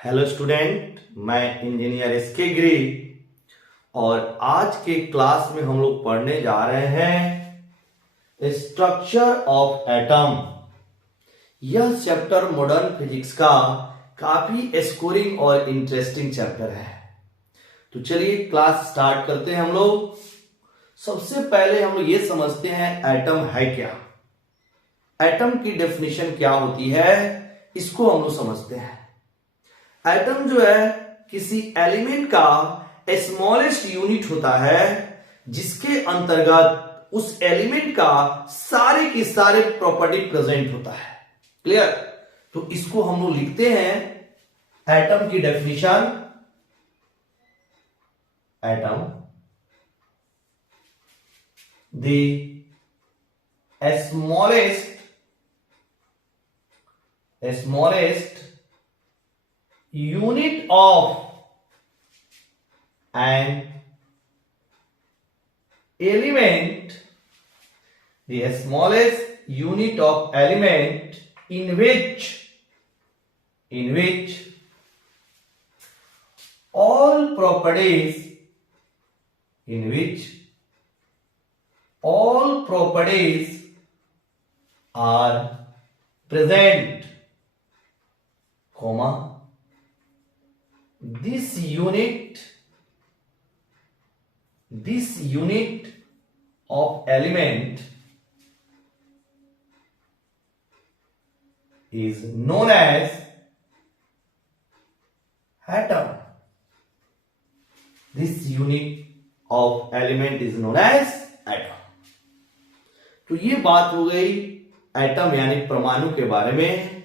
Hello student, मैं engineer SK गिरी और आज के क्लास में हम लोग पढ़ने जा रहे हैं स्ट्रक्चर ऑफ एटम। यह चैप्टर मॉडर्न फिजिक्स का काफी स्कोरिंग और इंटरेस्टिंग चैप्टर है। तो चलिए क्लास स्टार्ट करते हैं हम लोग। सबसे पहले हम लोग ये समझते हैं एटम है क्या। एटम की डेफिनेशन क्या होती है, इसको हम लोग समझते हैं। एटम जो है किसी एलिमेंट का स्मॉलेस्ट यूनिट होता है जिसके अंतर्गत उस एलिमेंट का सारे के सारे प्रॉपर्टी प्रेजेंट होता है। क्लियर? तो इसको हम लोग लिखते हैं एटम की definition. Atom the smallest unit of an element, the smallest unit of element in which all properties are present, comma, this unit of element is known as atom. This unit of element is known as atom. तो ये बात हो गई atom यानी परमाणु के बारे में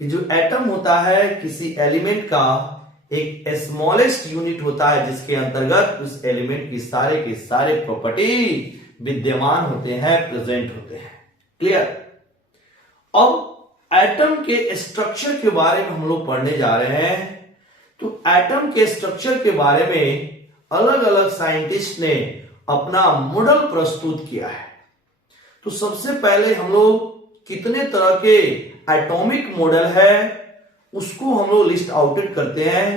कि जो एटम होता है किसी एलिमेंट का एक स्मॉलेस्ट यूनिट होता है जिसके अंतर्गत उस एलिमेंट की सारे के सारे प्रॉपर्टी विद्यमान होते हैं, प्रेजेंट होते हैं। क्लियर? अब एटम के स्ट्रक्चर के बारे में हम लोग पढ़ने जा रहे हैं। तो एटम के स्ट्रक्चर के बारे में अलग अलग साइंटिस्ट ने अपना मॉडल प्रस्तुत किया है। तो सबसे पहले हम लोग कितने तरह के एटॉमिक मॉडल है उसको हम लोग लिस्ट आउटेड करते हैं,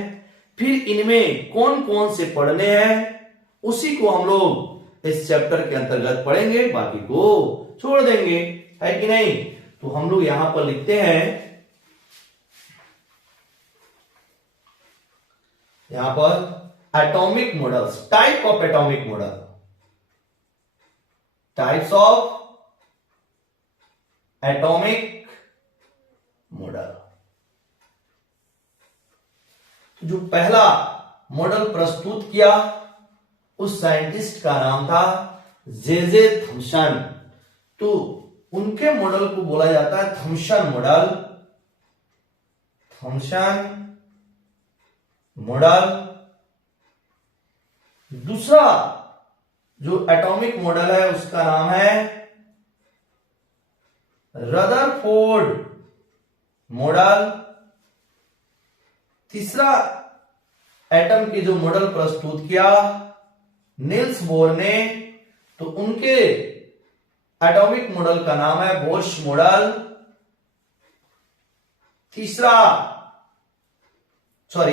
फिर इनमें कौन कौन से पढ़ने हैं उसी को हम लोग इस चैप्टर के अंतर्गत पढ़ेंगे, बाकी को छोड़ देंगे, है कि नहीं। तो हम लोग यहां पर लिखते हैं, यहां पर atomic models, type of atomic model, types of atomic model. जो पहला मॉडल प्रस्तुत किया उस साइंटिस्ट का नाम था जे थॉमसन। तो उनके मॉडल को बोला जाता है थॉमसन मॉडल। Thompson model. दूसरा जो एटॉमिक मॉडल है उसका नाम है रदरफोर्ड मॉडल। तीसरा एटम की जो मॉडल प्रस्तुत किया नील्स बोर ने, तो उनके एटॉमिक मॉडल का नाम है बोर्श मॉडल।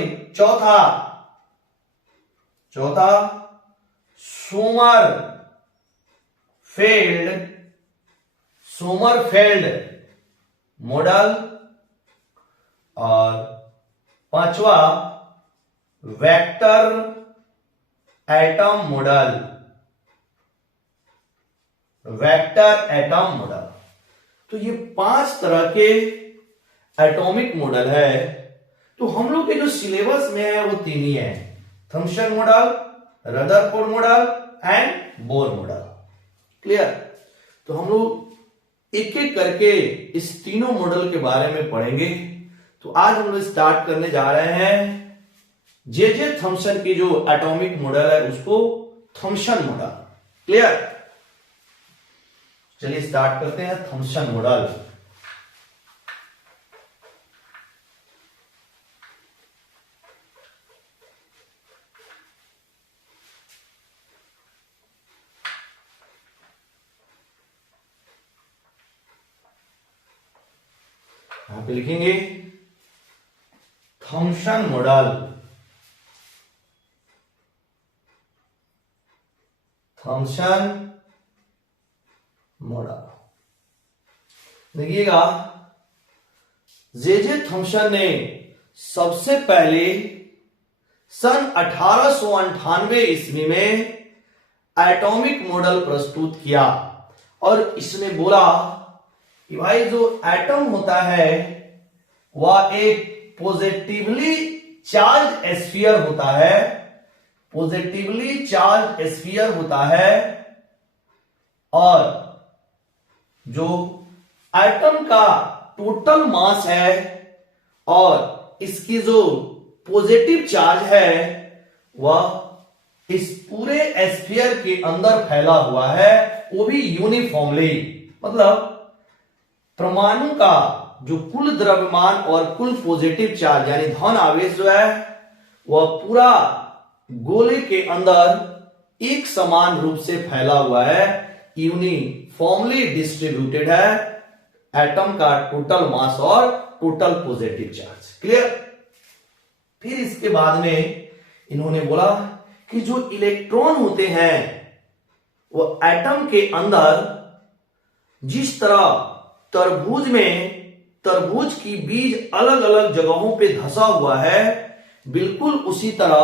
चौथा सोमरफेल्ड मॉडल। और पांचवा vector atom model. Vector atom model. तो ये 5 तरह के एटॉमिक मॉडल है। तो हम लोग के जो सिलेबस में है वो 3 ही है, Thompson model, Rutherford model and Bohr model. Clear? तो हम लोग एक एक करके इस तीनों मॉडल के बारे में पढ़ेंगे। तो आज हम लोग स्टार्ट करने जा रहे हैं जे थॉमसन की जो एटॉमिक मॉडल है उसको थॉमसन मॉडल। क्लियर? चलिए स्टार्ट करते हैं थॉमसन मॉडल। यहां पे लिखेंगे थॉम्सन मॉडल, थॉम्सन मॉडल। देखिएगा, जे थॉम्सन ने सबसे पहले सन 1898 ईस्वी में एटॉमिक मॉडल प्रस्तुत किया और इसने बोला कि भाई जो एटम होता है वह एक पॉजिटिवली चार्ज स्फीयर होता है, पॉजिटिवली चार्ज स्फीयर होता है, और जो एटम का टोटल मास है और इसकी जो पॉजिटिव चार्ज है वह इस पूरे स्फीयर के अंदर फैला हुआ है, वो भी यूनिफॉर्मली। मतलब परमाणु का जो कुल द्रव्यमान और कुल पॉजिटिव चार्ज यानी धन आवेश जो है वह पूरा गोले के अंदर एक समान रूप से फैला हुआ है, यूनिफॉर्मली डिस्ट्रीब्यूटेड है एटम का टोटल मास और टोटल पॉजिटिव चार्ज। क्लियर। फिर इसके बाद में इन्होंने बोला कि जो इलेक्ट्रॉन होते हैं वो एटम के अंदर जिस तरह तरबूज की बीज अलग अलग जगहों पे धंसा हुआ है, बिल्कुल उसी तरह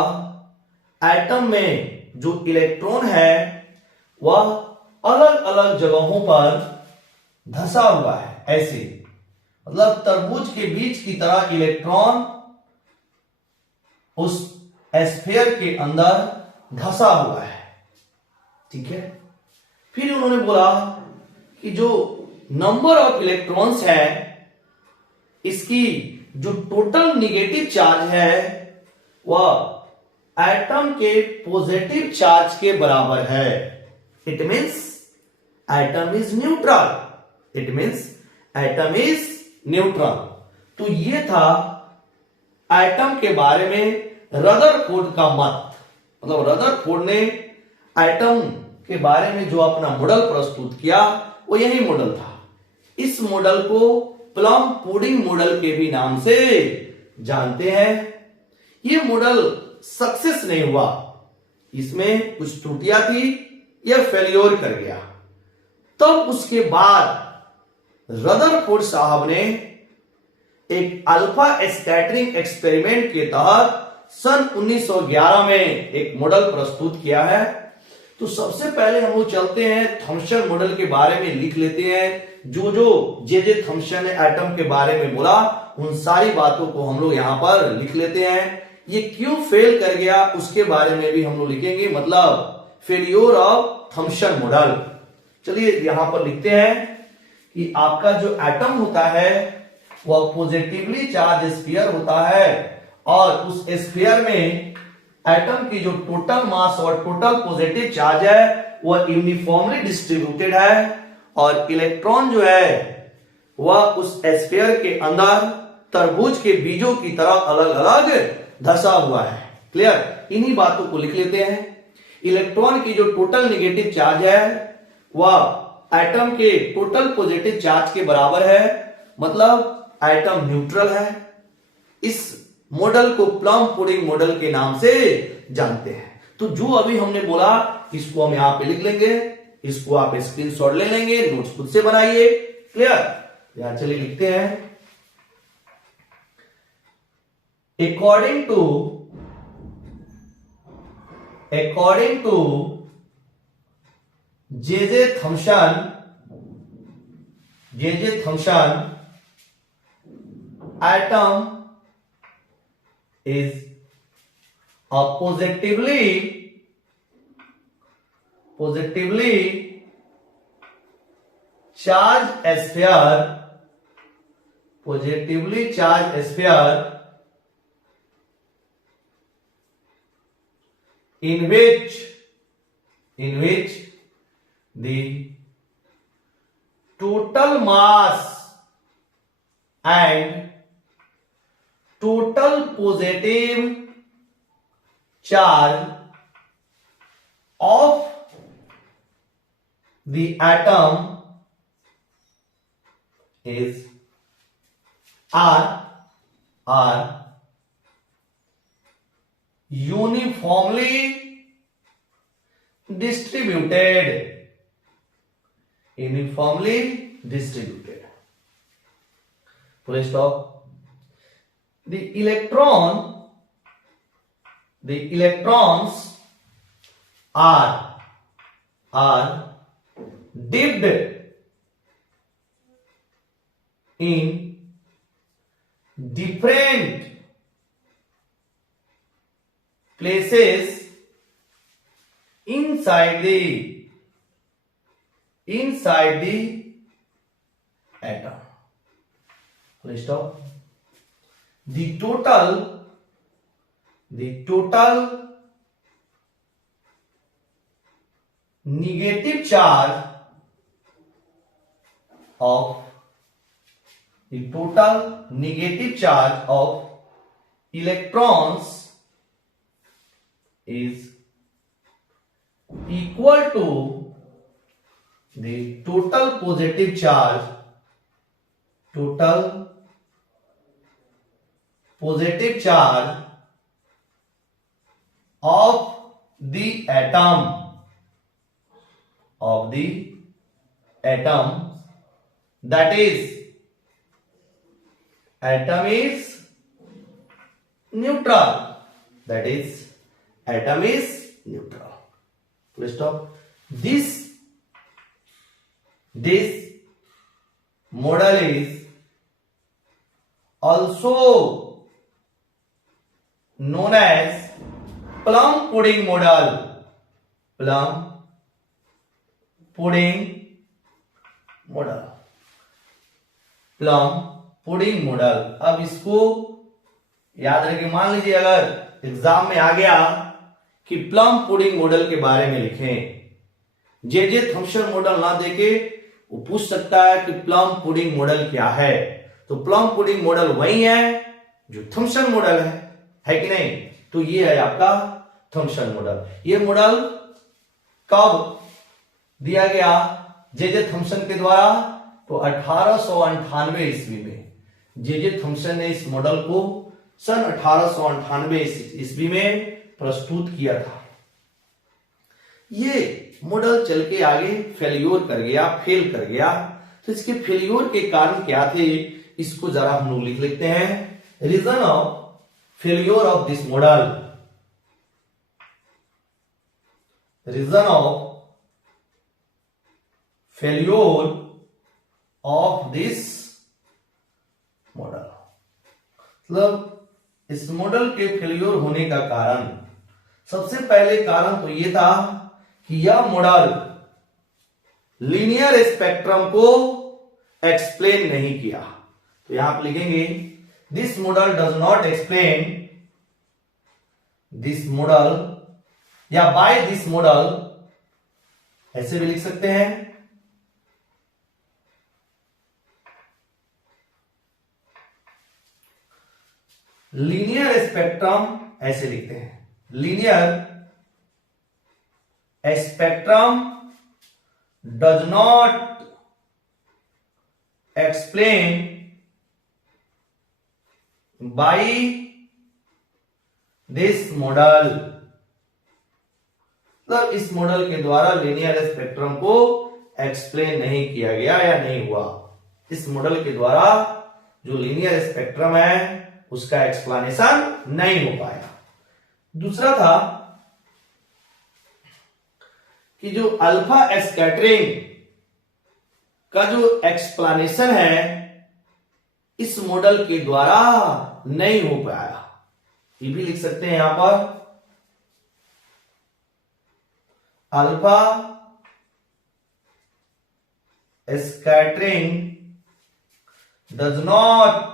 एटम में जो इलेक्ट्रॉन है वह अलग अलग जगहों पर धंसा हुआ है। ऐसे मतलब तरबूज के बीज की तरह इलेक्ट्रॉन उस स्फीयर के अंदर धंसा हुआ है। ठीक है। फिर उन्होंने बोला कि जो नंबर ऑफ इलेक्ट्रॉन्स है इसकी जो टोटल निगेटिव चार्ज है वह एटम के पॉजिटिव चार्ज के बराबर है। It means atom is neutral, it means atom is neutral. तो ये था एटम के बारे में रदरफोर्ड का मत। मतलब रदरफोर्ड ने एटम के बारे में जो अपना मॉडल प्रस्तुत किया वो यही मॉडल था। इस मॉडल को प्लम पुडिंग मॉडल के भी नाम से जानते हैं। ये मॉडल सक्सेस नहीं हुआ, इसमें कुछ त्रुटियां थी, यह फेल्योर कर गया। तब उसके बाद रदरफोर्ड साहब ने एक अल्फा स्कैटरिंग एक्सपेरिमेंट के तहत सन 1911 में एक मॉडल प्रस्तुत किया है। तो सबसे पहले हम लोग चलते हैं थॉम्सन मॉडल के बारे में लिख लेते हैं। जो जे थॉम्सन ने एटम के बारे में बोला उन सारी बातों को हम लोग यहां पर लिख लेते हैं। ये क्यों फेल कर गया उसके बारे में भी हम लोग लिखेंगे, मतलब फेलियर ऑफ थॉम्सन मॉडल। चलिए यहां पर लिखते हैं कि आपका जो एटम होता है वह पॉजिटिवली चार्ज स्फीयर होता है और उस स्फीयर में एटम की जो टोटल मास और टोटल पॉजिटिव चार्ज है वह यूनिफॉर्मली डिस्ट्रीब्यूटेड है और इलेक्ट्रॉन जो है वह उस स्फीयर के अंदर तरबूज के बीजों की तरह अलग अलग धंसा हुआ है। क्लियर। इन्हीं बातों को लिख लेते हैं। इलेक्ट्रॉन की जो टोटल नेगेटिव चार्ज है वह एटम के टोटल पॉजिटिव चार्ज के बराबर है, मतलब एटम न्यूट्रल है। इस मॉडल को प्लम पुडिंग मॉडल के नाम से जानते हैं। तो जो अभी हमने बोला इसको हम यहां पे लिख लेंगे, इसको आप स्क्रीनशॉट ले लेंगे, नोट्स खुद से बनाइए। क्लियर। यहां चलिए लिखते हैं according to J Thomson atom is a positively charged sphere in which the total mass and total positive charge of the atom is R uniformly distributed, uniformly distributed, full stop. The electrons are dipped in different places inside the atom. Full stop. The total negative charge of electrons is equal to the total positive charge of the atom, that is atom is neutral, full stop. This model is also known as plum pudding model. अब इसको याद रखिए, मान लीजिए अगर exam में आ गया कि प्लम पुडिंग मॉडल के बारे में लिखें, जे थॉम्सन मॉडल ना देके वो पूछ सकता है कि प्लम पुडिंग मॉडल क्या है। तो प्लम पुडिंग मॉडल वही है जो थॉम्सन मॉडल है कि नहीं? तो ये है आपका थॉम्सन मॉडल। ये मॉडल कब दिया गया जे थॉम्सन के द्वारा? तो 1898 ईस्वी में जे थॉम्सन ने इस मॉडल को सन 1898 ईस्वी में प्रस्तुत किया था। ये मॉडल चल के आगे फेल कर गया। तो इसके फेल्योर के कारण क्या थे, इसको जरा हम लोग लिख लेते हैं। Reason of failure of this model, reason of failure of this model, मतलब इस मॉडल के फेल्योर होने का कारण, सबसे पहले कारण तो यह था कि यह मॉडल लीनियर स्पेक्ट्रम को एक्सप्लेन नहीं किया। तो यहां आप लिखेंगे this model does not explain this model, या बाय दिस मॉडल, ऐसे भी लिख सकते हैं। लीनियर स्पेक्ट्रम ऐसे लिखते हैं, linear spectrum does not explain by this model, मतलब इस मॉडल के द्वारा लीनियर स्पेक्ट्रम को एक्सप्लेन नहीं किया गया या नहीं हुआ। इस मॉडल के द्वारा जो लीनियर स्पेक्ट्रम है उसका एक्सप्लेनेशन नहीं हो पाया। दूसरा था कि जो अल्फा स्कैटरिंग का जो एक्सप्लेनेशन है इस मॉडल के द्वारा नहीं हो पाया। ये भी लिख सकते हैं यहां पर, alpha scattering does not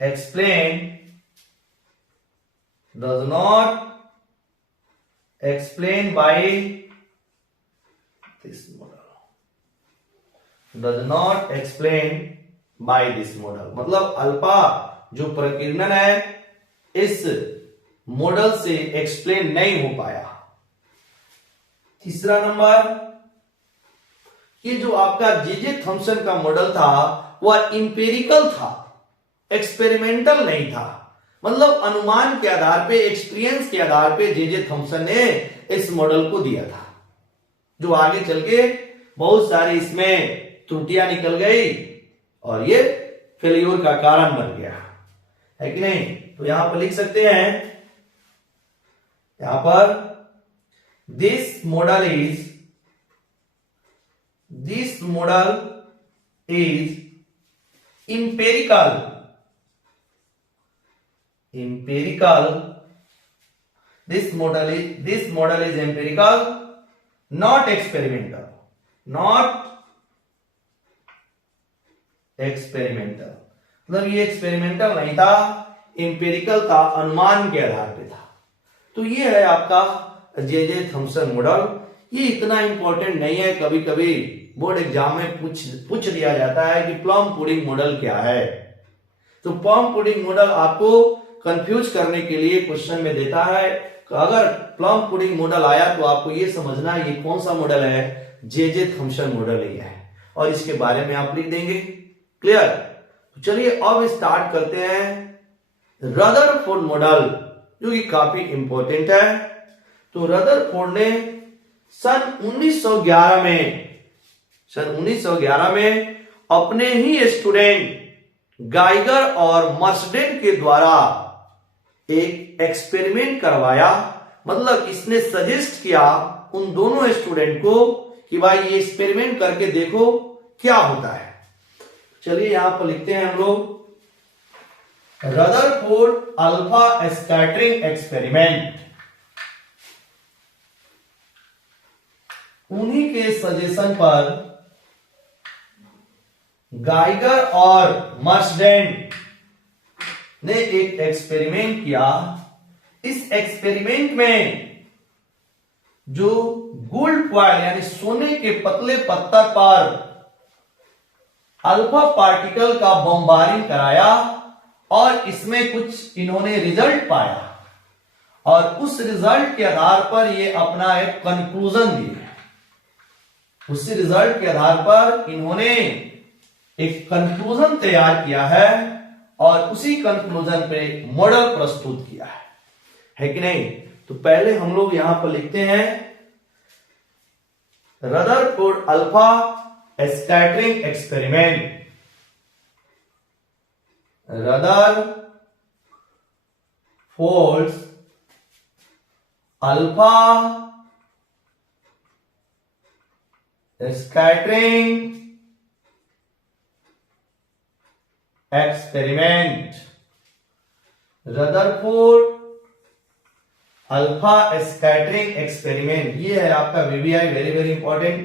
explain by this model, does not explain by this model, मतलब अल्फा जो प्रकीर्णन है इस मॉडल से एक्सप्लेन नहीं हो पाया। तीसरा नंबर, ये जो आपका जे थॉम्सन का मॉडल था वह इंपेरिकल था, एक्सपेरिमेंटल नहीं था। मतलब अनुमान के आधार पे, एक्सपीरियंस के आधार पे जे थॉमसन ने इस मॉडल को दिया था, जो आगे चल के बहुत सारी इसमें त्रुटियां निकल गई और ये फेल्योर का कारण बन गया, है कि नहीं। तो यहां पर लिख सकते हैं, यहां पर this model is empirical this model is empirical, not experimental, मतलब ये एक्सपेरिमेंटल नहीं था, इंपेरिकल था, अनुमान के आधार पे था। तो ये है आपका जे थॉमसन मॉडल। ये इतना इंपॉर्टेंट नहीं है, कभी कभी बोर्ड एग्जाम में पूछ दिया जाता है कि प्लम पुडिंग मॉडल क्या है। तो प्लम पुडिंग मॉडल आपको कंफ्यूज करने के लिए क्वेश्चन में देता है। अगर प्लम पुडिंग मॉडल आया तो आपको ये समझना है ये कौन सा मॉडल है, जे थॉमसन मॉडल ही है, और इसके बारे में आप लिख देंगे। क्लियर। तो चलिए अब स्टार्ट करते हैं रदरफोर्ड मॉडल, जो कि काफी इंपॉर्टेंट है। तो रदरफोर्ड ने सन 1911 में अपने ही स्टूडेंट गाइगर और मर्सडेन के द्वारा एक एक्सपेरिमेंट करवाया। मतलब इसने सजेस्ट किया उन दोनों स्टूडेंट को कि भाई ये एक्सपेरिमेंट करके देखो क्या होता है। चलिए यहां पर लिखते हैं हम लोग, रदरफोर्ड अल्फा स्कैटरिंग एक्सपेरिमेंट। उन्हीं के सजेशन पर गाइगर और मर्सडेन ने एक एक्सपेरिमेंट किया। इस एक्सपेरिमेंट में जो गोल्ड फॉयल यानी सोने के पतले पत्थर पर अल्फा पार्टिकल का बमबारिंग कराया और इसमें कुछ इन्होंने रिजल्ट पाया, और उस रिजल्ट के आधार पर ये अपना एक कंक्लूजन दिए। उस रिजल्ट के आधार पर इन्होंने एक कंक्लूजन तैयार किया है और उसी कंक्लूजन पे मॉडल प्रस्तुत किया है कि नहीं। तो पहले हम लोग यहां पर लिखते हैं Rutherford alpha scattering experiment. Rutherford alpha scattering experiment. Rutherford alpha scattering experiment, ये है आपका वीवीआई, वेरी वेरी इंपॉर्टेंट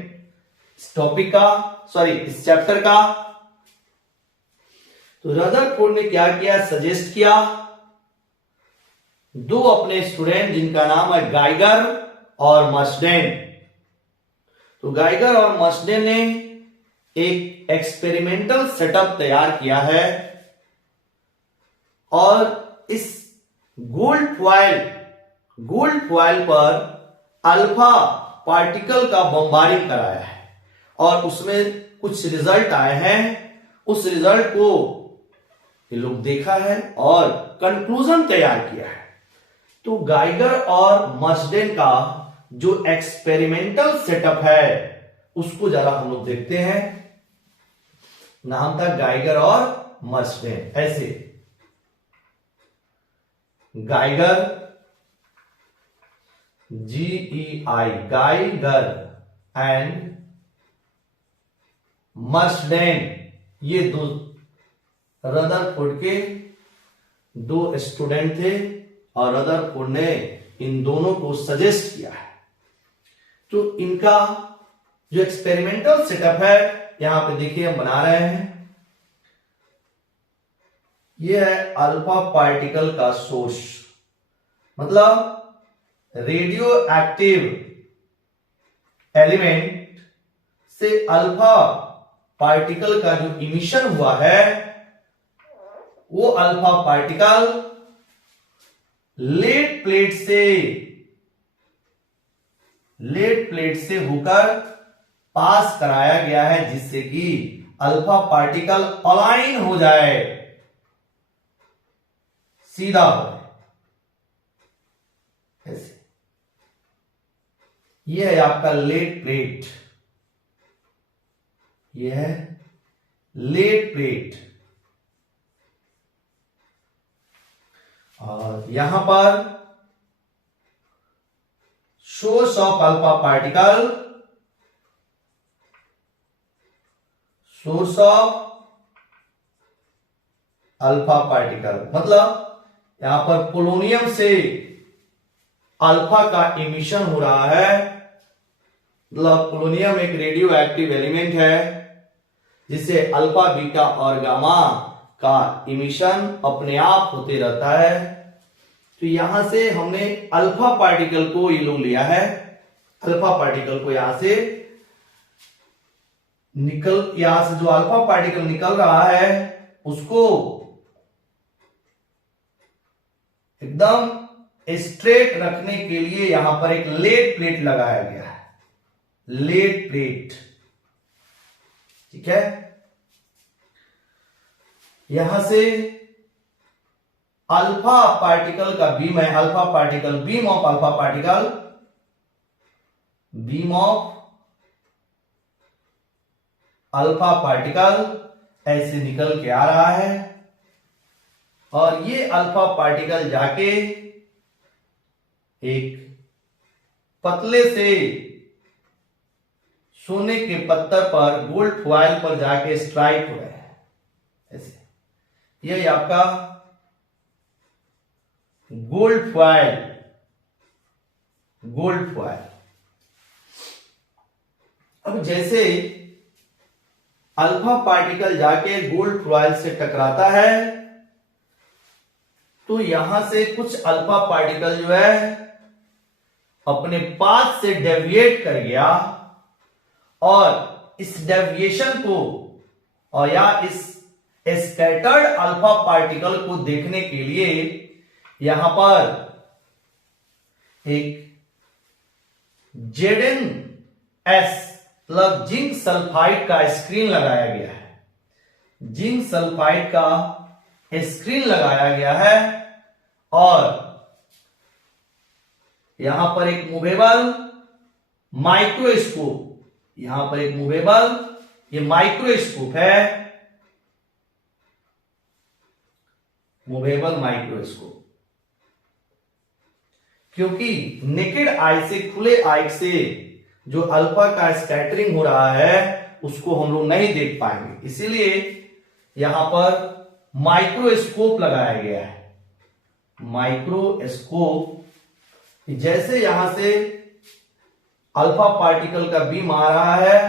इस टॉपिक का, सॉरी इस चैप्टर का। तो रदरफोर्ड ने क्या किया, सजेस्ट किया दो अपने स्टूडेंट जिनका नाम है गाइगर और मर्सडेन। तो गाइगर और मर्सडेन ने एक एक्सपेरिमेंटल सेटअप तैयार किया है और इस गोल्ड फॉयल पर अल्फा पार्टिकल का बमबारिंग कराया है और उसमें कुछ रिजल्ट आए हैं। उस रिजल्ट को ये लोग देखा है और कंक्लूजन तैयार किया है। तो गाइगर और मर्सडेन का जो एक्सपेरिमेंटल सेटअप है उसको जरा हम लोग देखते हैं। नाम था गाइगर और मर्सडेन, ऐसे गाइगर GEI गाइगर एंड मर्सडेन, ये दो रदरफोर्ड के दो स्टूडेंट थे और रदरफोर्ड ने इन दोनों को सजेस्ट किया है। तो इनका जो एक्सपेरिमेंटल सेटअप है यहां पे देखिए हम बना रहे हैं। ये है अल्फा पार्टिकल का सोर्स, मतलब रेडियो एक्टिव एलिमेंट से अल्फा पार्टिकल का जो इमिशन हुआ है वो अल्फा पार्टिकल लेड प्लेट से होकर पास कराया गया है, जिससे कि अल्फा पार्टिकल अलाइन हो जाए सीधा हो रहा है ऐसे। ये है आपका लेड प्लेट, ये है लेड प्लेट। और यहां पर source of alpha particle, source of alpha particle मतलब यहां पर पोलोनियम से अल्फा का इमिशन हो रहा है। मतलब पोलोनियम एक रेडियो एक्टिव एलिमेंट है जिससे अल्फा, बीटा और गामा का इमिशन अपने आप होते रहता है। तो यहां से हमने अल्फा पार्टिकल को ये लोग लिया है, अल्फा पार्टिकल को यहां से यहां से जो अल्फा पार्टिकल निकल रहा है उसको एकदम स्ट्रेट रखने के लिए यहां पर एक लेड प्लेट लगाया गया है, लेड प्लेट। ठीक है, यहां से अल्फा पार्टिकल का बीम है, alpha particle, beam of alpha particle, beam of alpha particle ऐसे निकल के आ रहा है। और ये अल्फा पार्टिकल जाके एक पतले से सोने के पत्थर पर, गोल्ड फॉइल पर जाके स्ट्राइक हो रहा है ऐसे। ये आपका गोल्ड फॉइल, गोल्ड फॉइल। अब जैसे अल्फा पार्टिकल जाके गोल्ड फॉइल से टकराता है तो यहां से कुछ अल्फा पार्टिकल जो है अपने पाथ से डेविएट कर गया और इस डेविएशन को और या इस स्कैटर्ड अल्फा पार्टिकल को देखने के लिए यहां पर एक ZnS मतलब जिंक सल्फाइड का स्क्रीन लगाया गया है, जिंक सल्फाइड का स्क्रीन लगाया गया है। और यहां पर एक मूवेबल माइक्रोस्कोप, यहां पर एक मूवेबल ये माइक्रोस्कोप है, मूवेबल माइक्रोस्कोप। क्योंकि नेकेड आई से, खुले आई से जो अल्फा का स्कैटरिंग हो रहा है उसको हम लोग नहीं देख पाएंगे, इसीलिए यहां पर माइक्रोस्कोप लगाया गया है, माइक्रोस्कोप। जैसे यहां से अल्फा पार्टिकल का बीम आ रहा है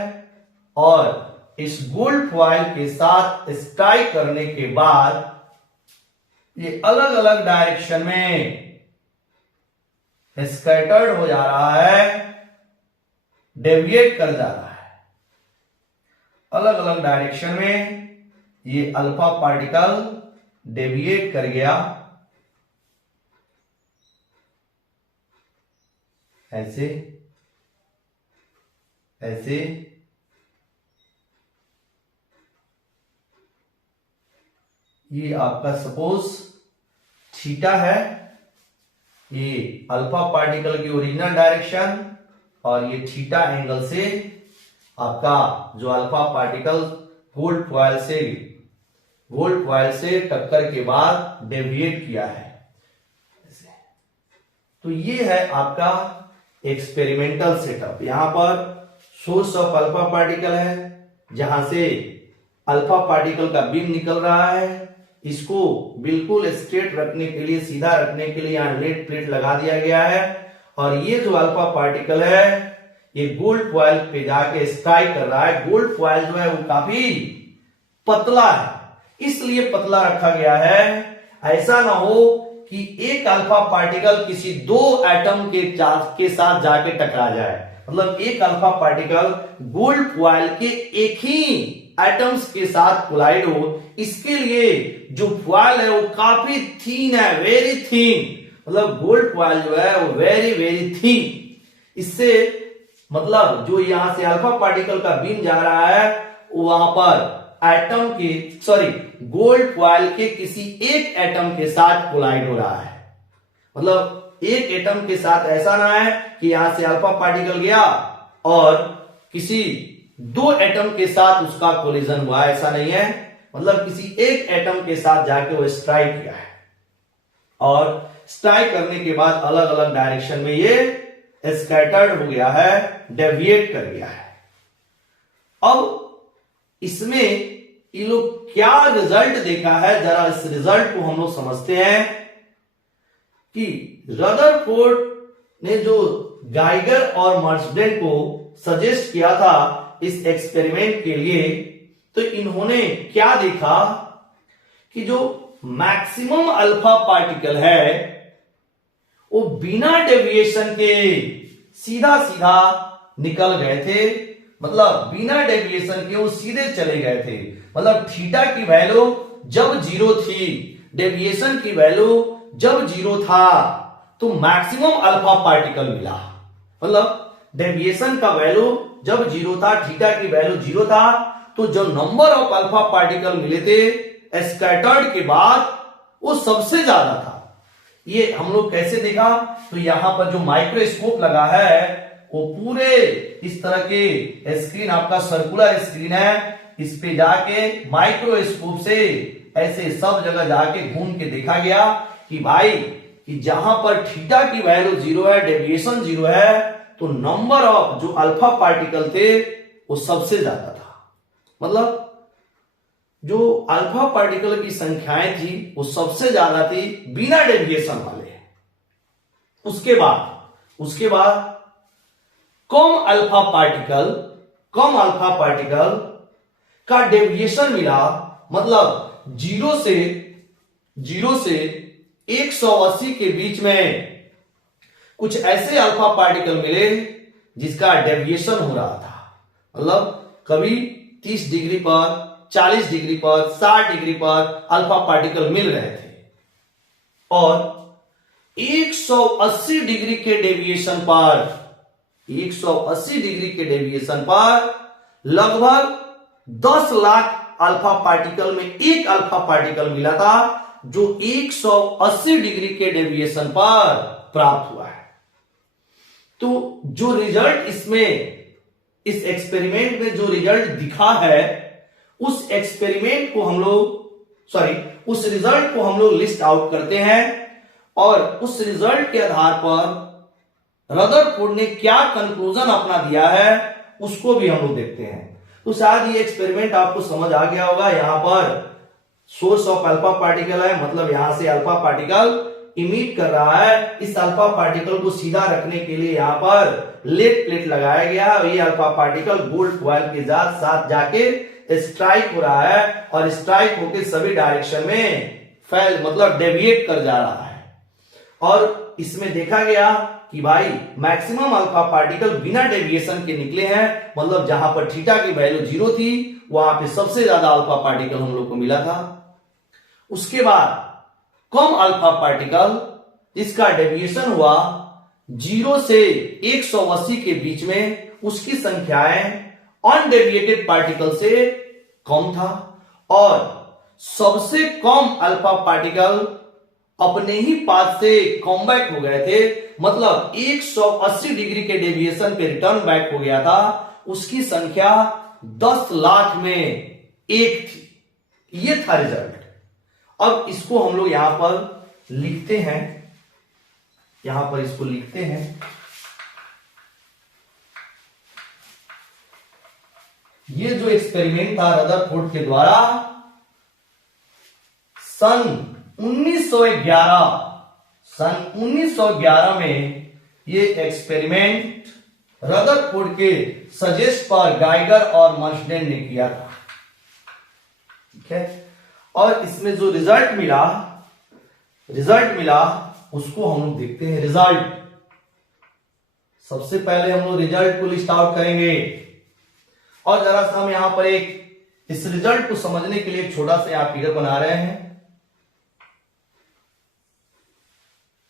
और इस गोल्ड फॉइल के साथ स्ट्राइक करने के बाद ये अलग अलग डायरेक्शन में स्कैटर्ड हो जा रहा है, डेविएट कर जा रहा है अलग अलग डायरेक्शन में। ये अल्फा पार्टिकल डेविएट कर गया ऐसे ऐसे। ये आपका सपोज थीटा है, ये अल्फा पार्टिकल की ओरिजिनल डायरेक्शन और ये थीटा एंगल से आपका जो अल्फा पार्टिकल गोल्ड फॉइल से टक्कर के बाद डेविएट किया है। तो ये है आपका एक्सपेरिमेंटल सेटअप। यहां पर सोर्स ऑफ अल्फा पार्टिकल है जहां से अल्फा पार्टिकल का बीम निकल रहा है, इसको बिल्कुल स्ट्रेट रखने के लिए, सीधा रखने के लिए यहां लेड प्लेट लगा दिया गया है। और ये जो अल्फा पार्टिकल है ये गोल्ड फॉइल पे जाके स्ट्राइक कर रहा है। गोल्ड फॉइल जो है वो काफी पतला है, इसलिए पतला रखा गया है, ऐसा ना हो कि एक अल्फा पार्टिकल किसी दो एटम के साथ जाके टकरा जाए। मतलब एक अल्फा पार्टिकल गोल्ड फॉइल के एक ही एटम्स के साथ कोलाइड हो, इसके लिए जो फॉइल है वो काफी थीन है, वेरी थीन। मतलब गोल्ड फॉइल जो है वो वेरी वेरी थीन। इससे मतलब जो यहां से अल्फा पार्टिकल का बीम जा रहा है वहां पर एटम के सॉरी गोल्ड फॉइल के किसी एक एटम के साथ कोलाइड हो रहा है। मतलब एक एटम के साथ ऐसा ना है कि यहां से अल्फा पार्टिकल गया और किसी दो एटम के साथ उसका कोलिजन हुआ, ऐसा नहीं है। मतलब किसी एक एटम के साथ जाके वो स्ट्राइक किया है और स्ट्राइक करने के बाद अलग अलग डायरेक्शन में ये स्कैटर्ड हो गया है, डेविएट कर गया है। अब इसमें ये लोग क्या रिजल्ट देखा है, जरा इस रिजल्ट को हम लोग समझते हैं कि रदरफोर्ड ने जो गाइगर और मर्सडेन को सजेस्ट किया था इस एक्सपेरिमेंट के लिए, तो इन्होंने क्या देखा कि जो मैक्सिमम अल्फा पार्टिकल है वो बिना डेविएशन के सीधा सीधा निकल गए थे। मतलब बिना डेविएशन के वो सीधे चले गए थे। मतलब थीटा की वैल्यू जब 0 थी, डेविएशन की वैल्यू जब 0 था, तो मैक्सिमम अल्फा पार्टिकल मिला। मतलब डेविएशन का वैल्यू जब 0 था, थीटा की वैल्यू 0 था, तो जो नंबर ऑफ अल्फा पार्टिकल मिले थे स्कैटर्ड के बाद वो सबसे ज्यादा था। ये हम लोग कैसे देखा, तो यहां पर जो माइक्रोस्कोप लगा है वो पूरे इस तरह के स्क्रीन, आपका सर्कुलर स्क्रीन है, इस पे जाके माइक्रोस्कोप से ऐसे सब जगह जाके घूम के देखा गया कि भाई कि जहां पर थीटा की वैल्यू 0 है, डेविएशन 0 है, तो नंबर ऑफ जो अल्फा पार्टिकल थे वो सबसे ज्यादा था। मतलब जो अल्फा पार्टिकल की संख्याएं थी वो सबसे ज्यादा थी बिना डेविएशन वाले। उसके बाद कम अल्फा पार्टिकल का डेविएशन मिला। मतलब 0 से 180 के बीच में कुछ ऐसे अल्फा पार्टिकल मिले जिसका डेविएशन हो रहा था। मतलब कभी 30 डिग्री पर, 40 डिग्री पर, 60 डिग्री पर अल्फा पार्टिकल मिल रहे थे और 180 डिग्री के डेविएशन पर लगभग 10 लाख अल्फा पार्टिकल में एक अल्फा पार्टिकल मिला था जो 180 डिग्री के डेविएशन पर प्राप्त हुआ है। तो जो रिजल्ट इस एक्सपेरिमेंट में जो रिजल्ट दिखा है, उस रिजल्ट को हम लोग लिस्ट आउट करते हैं और उस रिजल्ट के आधार पर रदरफोर्ड ने क्या कंक्लूजन अपना दिया है उसको भी हम लोग देखते हैं। तो शायद ये एक्सपेरिमेंट आपको समझ आ गया होगा। यहां पर सोर्स ऑफ अल्फा पार्टिकल है, मतलब यहां से अल्फा पार्टिकल इमिट कर रहा है। इस अल्फा पार्टिकल को सीधा रखने के लिए यहां पर लेड प्लेट लगाया गया है और ये अल्फा पार्टिकल गोल्ड फॉइल के साथ जाके स्ट्राइक हो रहा है और स्ट्राइक होकर सभी डायरेक्शन में मतलब डेविएट कर जा रहा है। और इसमें देखा गया कि भाई मैक्सिमम अल्फा पार्टिकल बिना डेविएशन के निकले हैं। मतलब जहां पर थीटा की वैल्यू 0 थी वहां पे सबसे ज्यादा अल्फा पार्टिकल हम लोग को मिला था। उसके बाद कम अल्फा पार्टिकल जिसका डेविएशन हुआ 0 से 180 के बीच में, उसकी संख्याएं अनडेविएटेड पार्टिकल से कम था और सबसे कम अल्फा पार्टिकल अपने ही पाथ से कम बैक हो गए थे। मतलब 180 डिग्री के डेविएशन पे रिटर्न बैक हो गया था। उसकी संख्या 10 लाख में एक थी। ये था रिजल्ट। अब इसको हम लोग यहां पर लिखते हैं, ये जो एक्सपेरिमेंट था रदरफोर्ड के द्वारा सन 1911 में ये एक्सपेरिमेंट रदरफोर्ड के सजेस्ट पर गाइगर और मर्सडेन ने किया था। ठीक है, और इसमें जो रिजल्ट मिला उसको हम लोग देखते हैं। रिजल्ट सबसे पहले हम लोग रिजल्ट को लिस्ट आउट करेंगे और जरा सा हम यहां पर इस रिजल्ट को समझने के लिए एक छोटा सा यहां फिगर बना रहे हैं।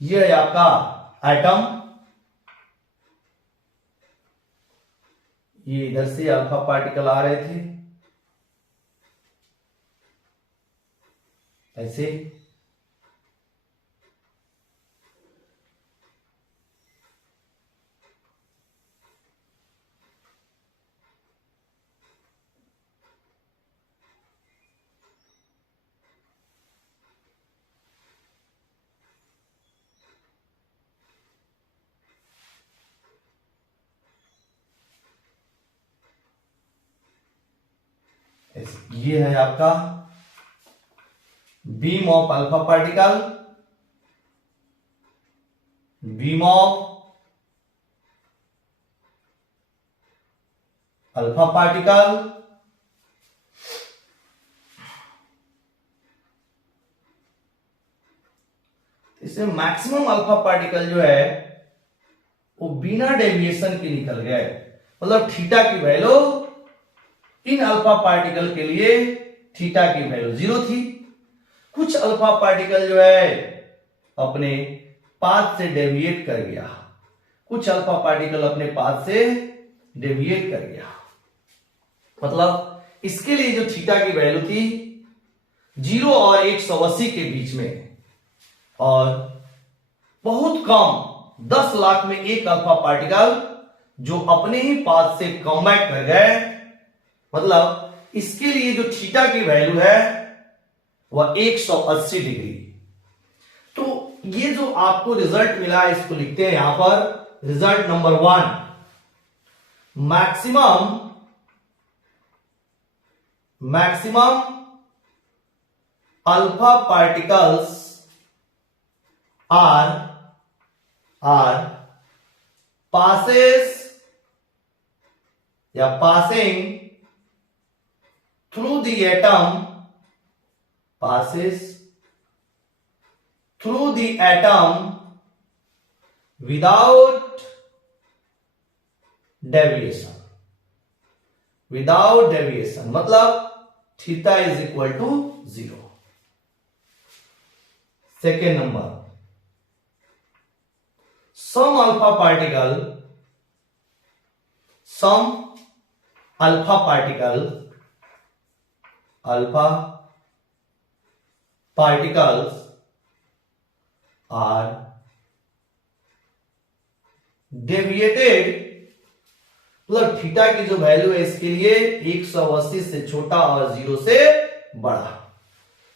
ये है आपका एटम, ये इधर से अल्फा पार्टिकल आ रहे थे ऐसे ये है आपका beam of alpha particle, beam of alpha particle, इसमें मैक्सिमम अल्फा पार्टिकल जो है वो बिना डेविएशन के निकल गए, मतलब थीटा की वैल्यू इन अल्फा पार्टिकल के लिए थीटा की वैल्यू 0 थी। कुछ अल्फा पार्टिकल जो है अपने पाथ से डेविएट कर गया, कुछ अल्फा पार्टिकल अपने पाथ से डेविएट कर गया, मतलब इसके लिए जो थीटा की वैल्यू थी 0 और 180 के बीच में, और बहुत कम 10 लाख में एक अल्फा पार्टिकल जो अपने ही पाथ से कमबैक कर गए, मतलब इसके लिए जो थीटा की वैल्यू है वह 180 डिग्री। तो ये जो आपको रिजल्ट मिला है इसको लिखते हैं यहां पर result number 1, maximum alpha particles are passing through the atom without deviation, मतलब theta is equal to 0। Second number, some alpha particles are deviated, मतलब थीटा की जो वैल्यू है इसके लिए 180 से छोटा और 0 से बड़ा।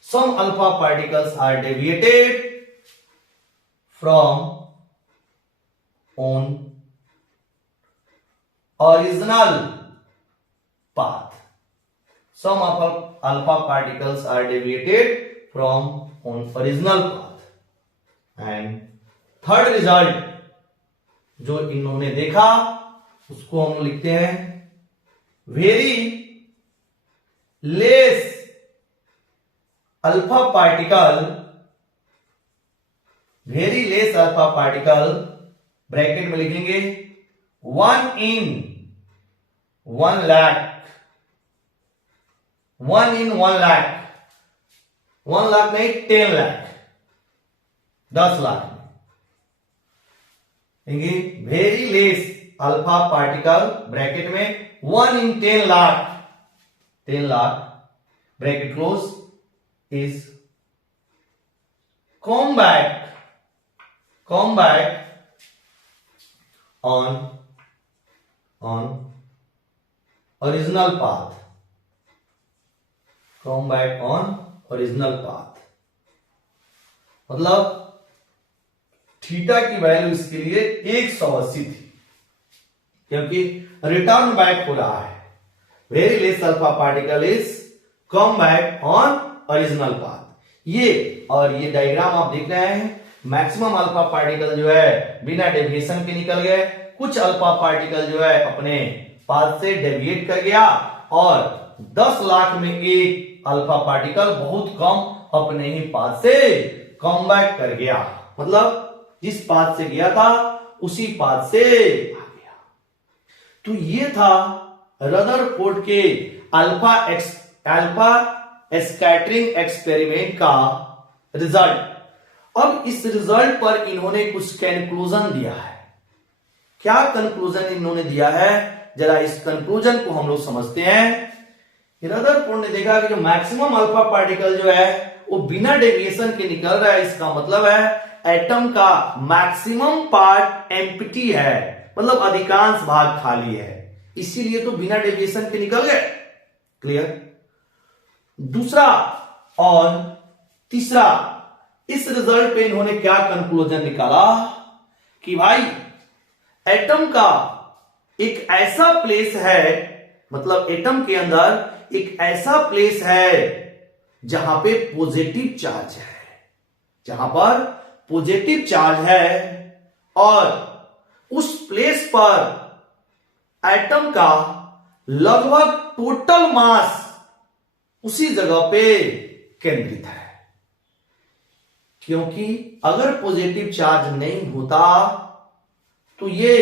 Some alpha particles are deviated from on original path. Some alpha particles are deviated from on original path. And third result जो इन्होंने देखा उसको हम लिखते हैं very less alpha particle bracket में लिखेंगे 1 in 1 lakh, 1 in 1 lakh, 1 lakh नहीं 10 लाख, 10 लाख में very less alpha particle bracket में 1 in 10 lakh, 10 lakh bracket close is come back on original path, come back on original path, मतलब थीटा की वैल्यू इसके लिए 180 थी क्योंकि रिटर्न बैक हो रहा है। Very less alpha particle is come back on original path. ये और ये डायग्राम आप देख रहे हैं, मैक्सिमम अल्फा पार्टिकल जो है बिना डेविएशन के निकल गए, कुछ अल्फा पार्टिकल जो है अपने पाथ से डेविएट कर गया, और 10 लाख में एक अल्फा पार्टिकल बहुत कम अपने ही पाथ से कम बैक कर गया, मतलब जिस पाथ से गया था उसी पाथ से आ गया। तो ये था रदरफोर्ड के अल्फा स्कैटरिंग एक्सपेरिमेंट का रिजल्ट। अब इस रिजल्ट पर इन्होंने कुछ कंक्लूजन दिया है। क्या कंक्लूजन इन्होंने दिया है, जरा इस कंक्लूजन को हम लोग समझते हैं। रदरफोर्ड ने देखा कि जो मैक्सिमम अल्फा पार्टिकल जो है वो बिना डेविएशन के निकल रहा है। इसका मतलब है एटम का मैक्सिमम पार्ट एम्प्टी है, मतलब अधिकांश भाग खाली है, इसीलिए तो बिना डेविएशन के निकल गए। क्लियर। दूसरा और तीसरा, इस रिजल्ट पे इन्होंने क्या कंक्लूजन निकाला कि भाई एटम का एक ऐसा प्लेस है, मतलब एटम के अंदर एक ऐसा प्लेस है जहां पे पॉजिटिव चार्ज है, जहां पर पॉजिटिव चार्ज है, और उस प्लेस पर एटम का लगभग टोटल मास उसी जगह पे केंद्रित है। क्योंकि अगर पॉजिटिव चार्ज नहीं होता तो ये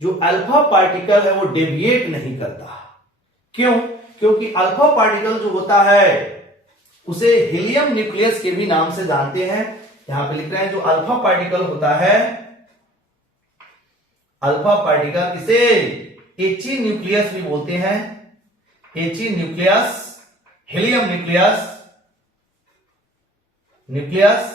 जो अल्फा पार्टिकल है वो डेविएट नहीं करता। क्यों? क्योंकि अल्फा पार्टिकल जो होता है उसे हीलियम न्यूक्लियस के भी नाम से जानते हैं। यहां पे लिख रहे हैं जो अल्फा पार्टिकल होता है, अल्फा पार्टिकल, इसे एची न्यूक्लियस भी बोलते हैं, एची न्यूक्लियस, हीलियम न्यूक्लियस,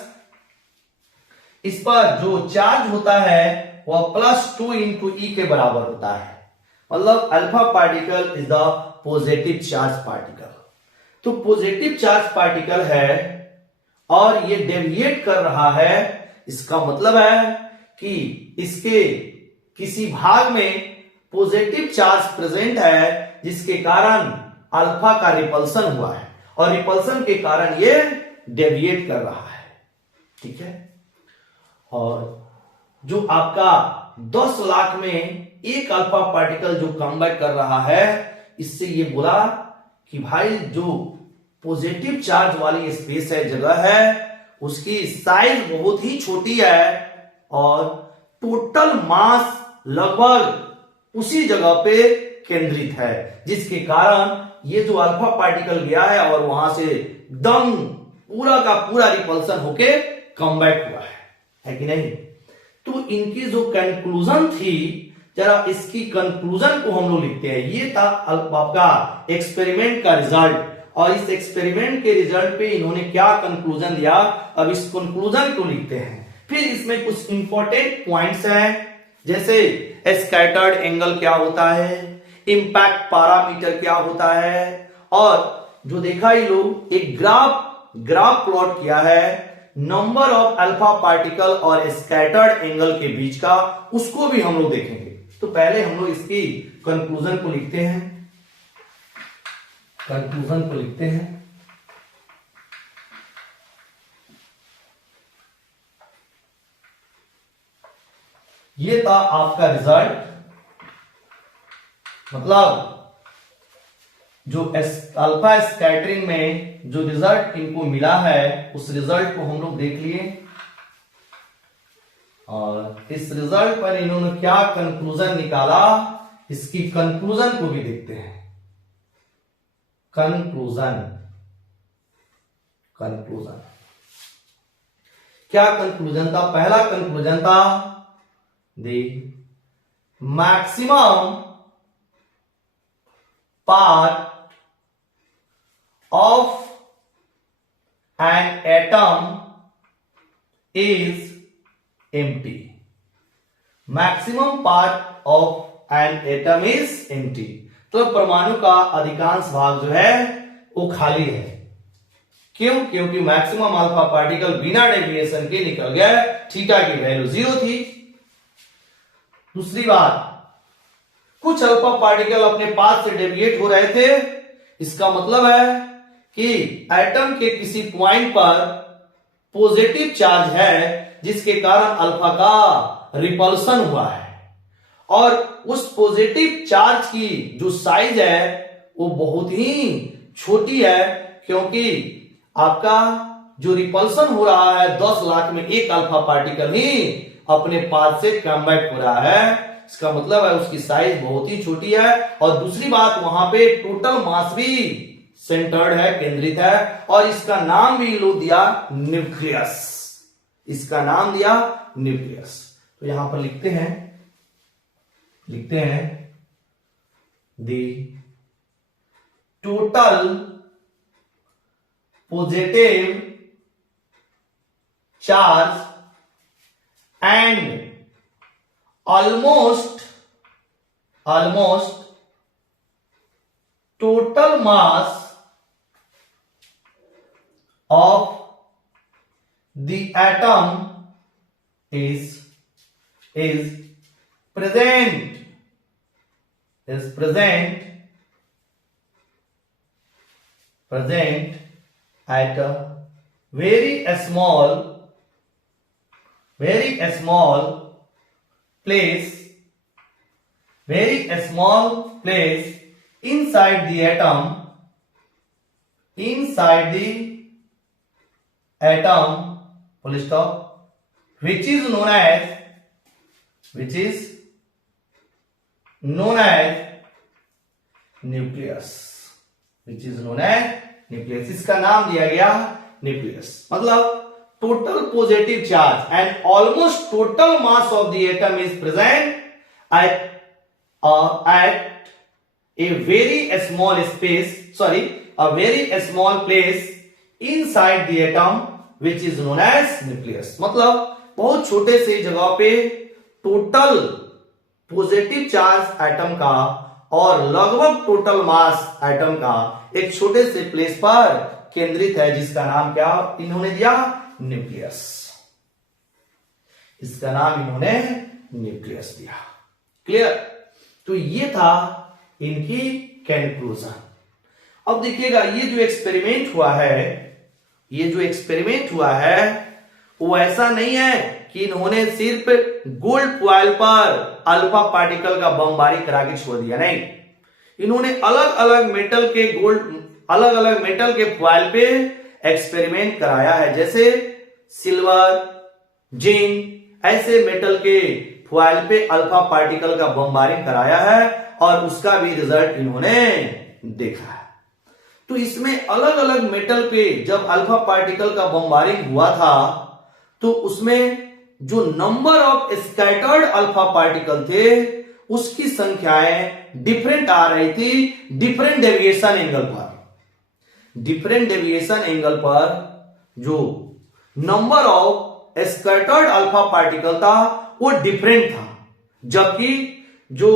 इस पर जो चार्ज होता है वह +2 × E के बराबर होता है। मतलब alpha particle is the positive charge particle. तो पॉजिटिव चार्ज पार्टिकल है और ये डेविएट कर रहा है, इसका मतलब है कि इसके किसी भाग में पॉजिटिव चार्ज प्रेजेंट है, जिसके कारण अल्फा का रिपल्सन हुआ है और रिपल्सन के कारण ये डेविएट कर रहा है। ठीक है। और जो आपका 10 लाख में एक अल्फा पार्टिकल जो कमबैक कर रहा है, इससे ये बोला कि भाई जो पॉजिटिव चार्ज वाली स्पेस है, जगह है, उसकी साइज बहुत ही छोटी है और टोटल मास लगभग उसी जगह पे केंद्रित है, जिसके कारण ये जो अल्फा पार्टिकल गया है और वहां से एकदम पूरा का पूरा रिपल्सन होके कमबैक हुआ है कि नहीं। तो इनकी जो कंक्लूजन थी, जरा इसकी कंक्लूजन को हम लोग लिखते हैं। ये था आपका एक्सपेरिमेंट का रिजल्ट, और इस एक्सपेरिमेंट के रिजल्ट पे इन्होंने क्या कंक्लूजन दिया, अब इस कंक्लूजन को लिखते हैं। फिर इसमें कुछ इंपॉर्टेंट पॉइंट्स हैं, जैसे स्कैटर्ड एंगल क्या होता है, इंपैक्ट पैरामीटर क्या होता है, और जो देखा ही लोग एक ग्राफ प्लॉट किया है नंबर ऑफ अल्फा पार्टिकल और स्कैटर्ड एंगल के बीच का, उसको भी हम लोग देखेंगे। तो पहले हम लोग इसकी कंक्लूजन को लिखते हैं, कंक्लूजन को लिखते हैं। ये था आपका रिजल्ट, मतलब जो अल्फा स्कैटरिंग में जो रिजल्ट इनको मिला है, उस रिजल्ट को हम लोग देख लिए, और इस रिजल्ट पर इन्होंने क्या कंक्लूजन निकाला, इसकी कंक्लूजन को भी देखते हैं। कंक्लूजन क्या कंक्लूजन था? पहला कंक्लूजन था the maximum part of an atom is empty. Maximum part of an atom is empty. तो परमाणु का अधिकांश भाग जो है वो खाली है। क्यों? क्योंकि मैक्सिमम अल्फा पार्टिकल बिना डेविएशन के निकल गया, थीटा की वैल्यू 0 थी। दूसरी बात, कुछ अल्फा पार्टिकल अपने पास से डेविएट हो रहे थे, इसका मतलब है कि एटम के किसी पॉइंट पर पॉजिटिव चार्ज है, जिसके कारण अल्फा का रिपल्सन हुआ है, और उस पॉजिटिव चार्ज की जो साइज है वो बहुत ही छोटी है, क्योंकि आपका जो रिपल्सन हो रहा है 10 लाख में एक अल्फा पार्टिकल ही अपने पाथ से कमबैक हो रहा है। इसका मतलब है उसकी साइज बहुत ही छोटी है, और दूसरी बात वहां पे टोटल मास भी सेंटर्ड है, केंद्रित है, और इसका नाम भी लोग दिया न्यूक्लियस, इसका नाम दिया न्यूक्लियस। तो यहां पर लिखते हैं the total positive charge and almost total mass of the atom is present at a very small place inside the atom full stop, which is known as nucleus, इसका नाम दिया गया न्यूक्लियस। मतलब total positive charge and almost total mass of the atom is present at a very small place inside the atom which is known as nucleus। मतलब बहुत छोटे से जगह पे टोटल पॉजिटिव चार्ज एटम का और लगभग टोटल मास एटम का एक छोटे से प्लेस पर केंद्रित है, जिसका नाम क्या इन्होंने दिया? न्यूक्लियस। इसका नाम इन्होंने न्यूक्लियस दिया। क्लियर? तो ये था इनकी कंक्लूजन। अब देखिएगा, ये जो एक्सपेरिमेंट हुआ है वो ऐसा नहीं है कि इन्होंने सिर्फ गोल्ड फॉइल पर अल्फा पार्टिकल का बमबारी करा के छोड़ दिया। नहीं, इन्होंने अलग अलग मेटल के फॉइल पे एक्सपेरिमेंट कराया है, जैसे सिल्वर, जिंक, ऐसे मेटल के फॉइल पे अल्फा पार्टिकल का बमबारिंग कराया है और उसका भी रिजल्ट इन्होंने देखा है। तो इसमें अलग अलग मेटल पे जब अल्फा पार्टिकल का बमबारिंग हुआ था तो उसमें जो number of scattered alpha particle थे उसकी संख्याएं डिफरेंट आ रही थी डिफरेंट डेविएशन एंगल पर जो number of scattered alpha particle था वो डिफरेंट था, जबकि जो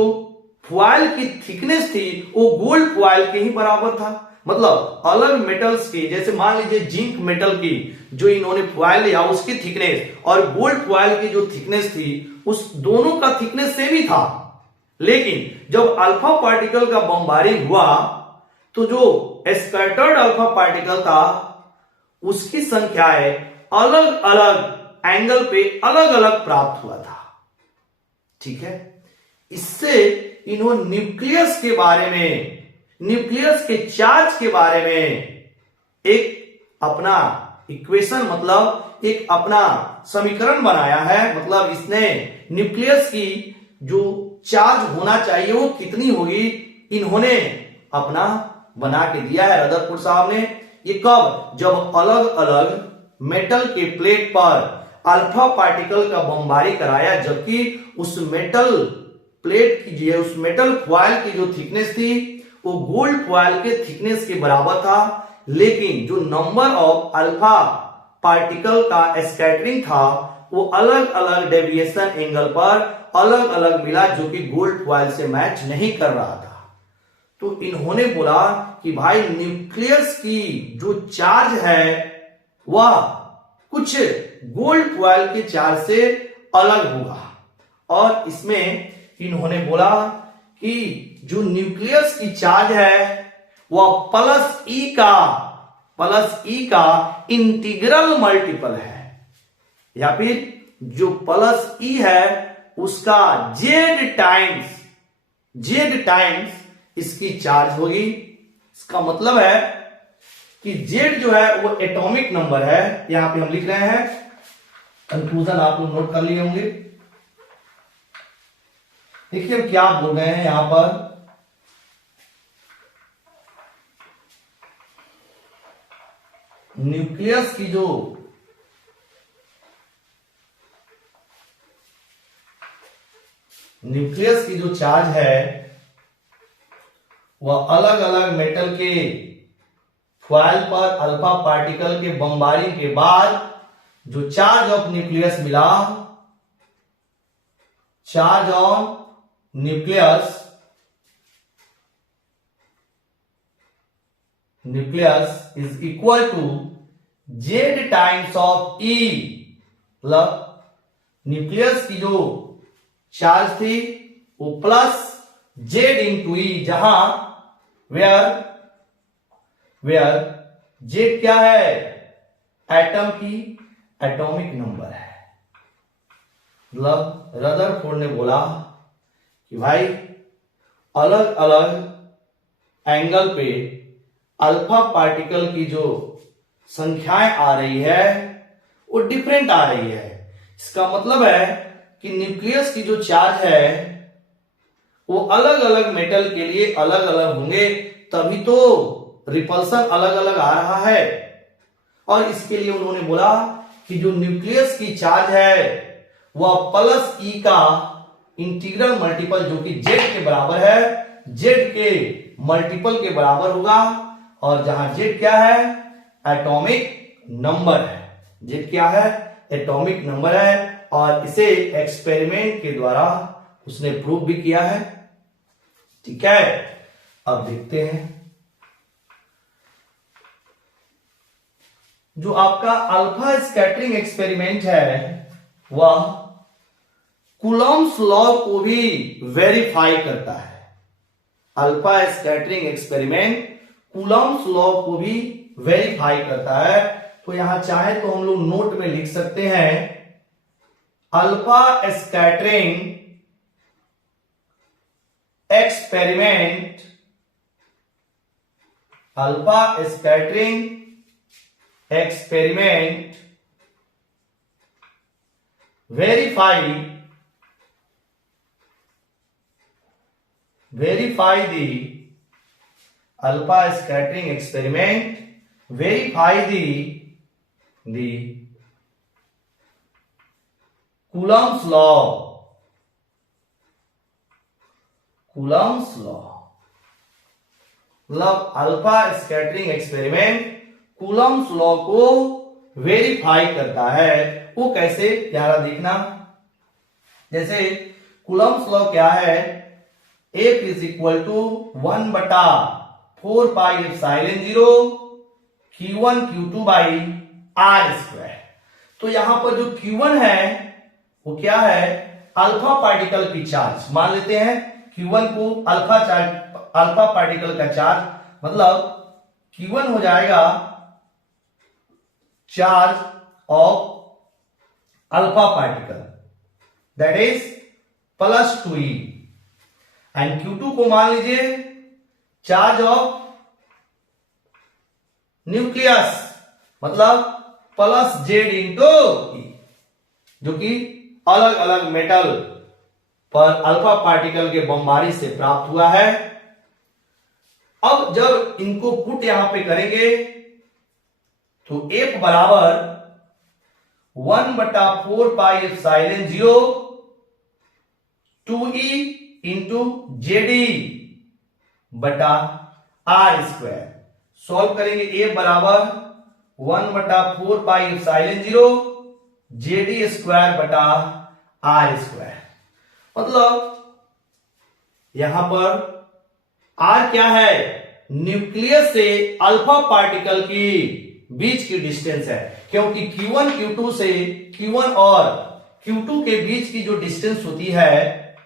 फॉइल की थिकनेस थी वो गोल्ड फॉइल के ही बराबर था। मतलब अलग मेटल्स की, जैसे मान लीजिए जिंक मेटल की जो इन्होंने फॉइल लिया उसकी थिकनेस और गोल्ड फॉइल की जो थिकनेस थी उस दोनों का थिकनेस सेम ही था, लेकिन जब अल्फा पार्टिकल का बमबारिंग हुआ तो जो स्कैटर्ड अल्फा पार्टिकल था उसकी संख्याएं अलग अलग एंगल पे अलग अलग प्राप्त हुआ था। ठीक है, इससे इन्होंने न्यूक्लियस के चार्ज के बारे में एक अपना इक्वेशन, मतलब एक अपना समीकरण बनाया है। मतलब इसने न्यूक्लियस की जो चार्ज होना चाहिए वो कितनी होगी इन्होंने अपना बना के दिया है रदरफोर्ड साहब ने। ये कब? जब अलग अलग मेटल के प्लेट पर अल्फा पार्टिकल का बमबारी कराया, जबकि उस मेटल प्लेट की, उस मेटल फॉइल की जो थिकनेस थी वो गोल्ड फॉइल के थिकनेस के बराबर था, लेकिन जो नंबर ऑफ अल्फा पार्टिकल का स्कैटरिंग था वो अलग अलग डेविएशन एंगल पर अलग अलग मिला, जो कि गोल्ड फॉइल से मैच नहीं कर रहा था। तो इन्होंने बोला कि भाई न्यूक्लियस की जो चार्ज है वह कुछ गोल्ड फॉइल के चार्ज से अलग होगा, और इसमें इन्होंने बोला कि जो न्यूक्लियस की चार्ज है वह प्लस ई का इंटीग्रल मल्टीपल है, या फिर जो प्लस ई है उसका जेड टाइम्स इसकी चार्ज होगी। इसका मतलब है कि जेड जो है वो एटॉमिक नंबर है, यहां पे हम लिख रहे हैं, कंक्लूजन आप लोग नोट कर लिए होंगे। देखिए हम क्या बोल रहे हैं यहां पर, न्यूक्लियस की जो चार्ज है वह अलग अलग मेटल के फॉयल पर अल्फा पार्टिकल के बमबारी के बाद जो चार्ज ऑफ न्यूक्लियस मिला, charge on nucleus is equal to Z times of E. मतलब न्यूक्लियस की जो चार्ज थी वो प्लस जेड इंटू ई, जहां वेयर जेड क्या है, एटम की एटॉमिक नंबर है। मतलब रदरफोर्ड ने बोला कि भाई अलग अलग एंगल पे अल्फा पार्टिकल की जो संख्याएं आ रही है वो डिफरेंट आ रही है। इसका मतलब है कि न्यूक्लियस की जो चार्ज है वो अलग अलग मेटल के लिए अलग अलग होंगे, तभी तो रिपल्सन अलग अलग आ रहा है। और इसके लिए उन्होंने बोला कि जो न्यूक्लियस की चार्ज है वह प्लस ई का इंटीग्रल मल्टीपल, जो कि जेड के बराबर है, जेड के मल्टीपल के बराबर होगा। और जहां जेड क्या है, एटॉमिक नंबर है। जेड क्या है, एटॉमिक नंबर है। और इसे एक्सपेरिमेंट के द्वारा उसने प्रूव भी किया है। ठीक है, अब देखते हैं जो आपका अल्फा स्कैटरिंग एक्सपेरिमेंट है वह कूलॉम्स लॉ को भी वेरीफाई करता है। Alpha scattering experiment Coulomb's law को भी वेरीफाई करता है। तो यहां चाहे तो हम लोग नोट में लिख सकते हैं alpha scattering experiment, alpha scattering experiment verify the alpha scattering experiment verify the Coulomb's law मतलब alpha scattering experiment Coulomb's law को वेरीफाई करता है। वो कैसे, प्यारा देखना। जैसे कूलॉम्स लॉ क्या है, F is equal to 1/4πε0 Q1 Q2 by R square. तो यहां पर जो Q1 है वो क्या है, अल्फा पार्टिकल की चार्ज मान लेते हैं। Q1 को अल्फा पार्टिकल का चार्ज, मतलब Q1 हो जाएगा charge of alpha particle that is +2e, and Q2 को मान लीजिए चार्ज ऑफ न्यूक्लियस, मतलब +z इंटू e, जो कि अलग अलग मेटल पर अल्फा पार्टिकल के बमबारी से प्राप्त हुआ है। अब जब इनको पुट यहां पे करेंगे तो F बराबर 1/4πε0 2e इंटू जेडी बटा आर स्क्वायर। सॉल्व करेंगे, A बराबर 1/4πε0 जेडी स्क्वायर बटा आर स्क्वायर। मतलब यहां पर आर क्या है, न्यूक्लियस से अल्फा पार्टिकल की बीच की डिस्टेंस है, क्योंकि Q1 Q2 से Q1 और Q2 के बीच की जो डिस्टेंस होती है,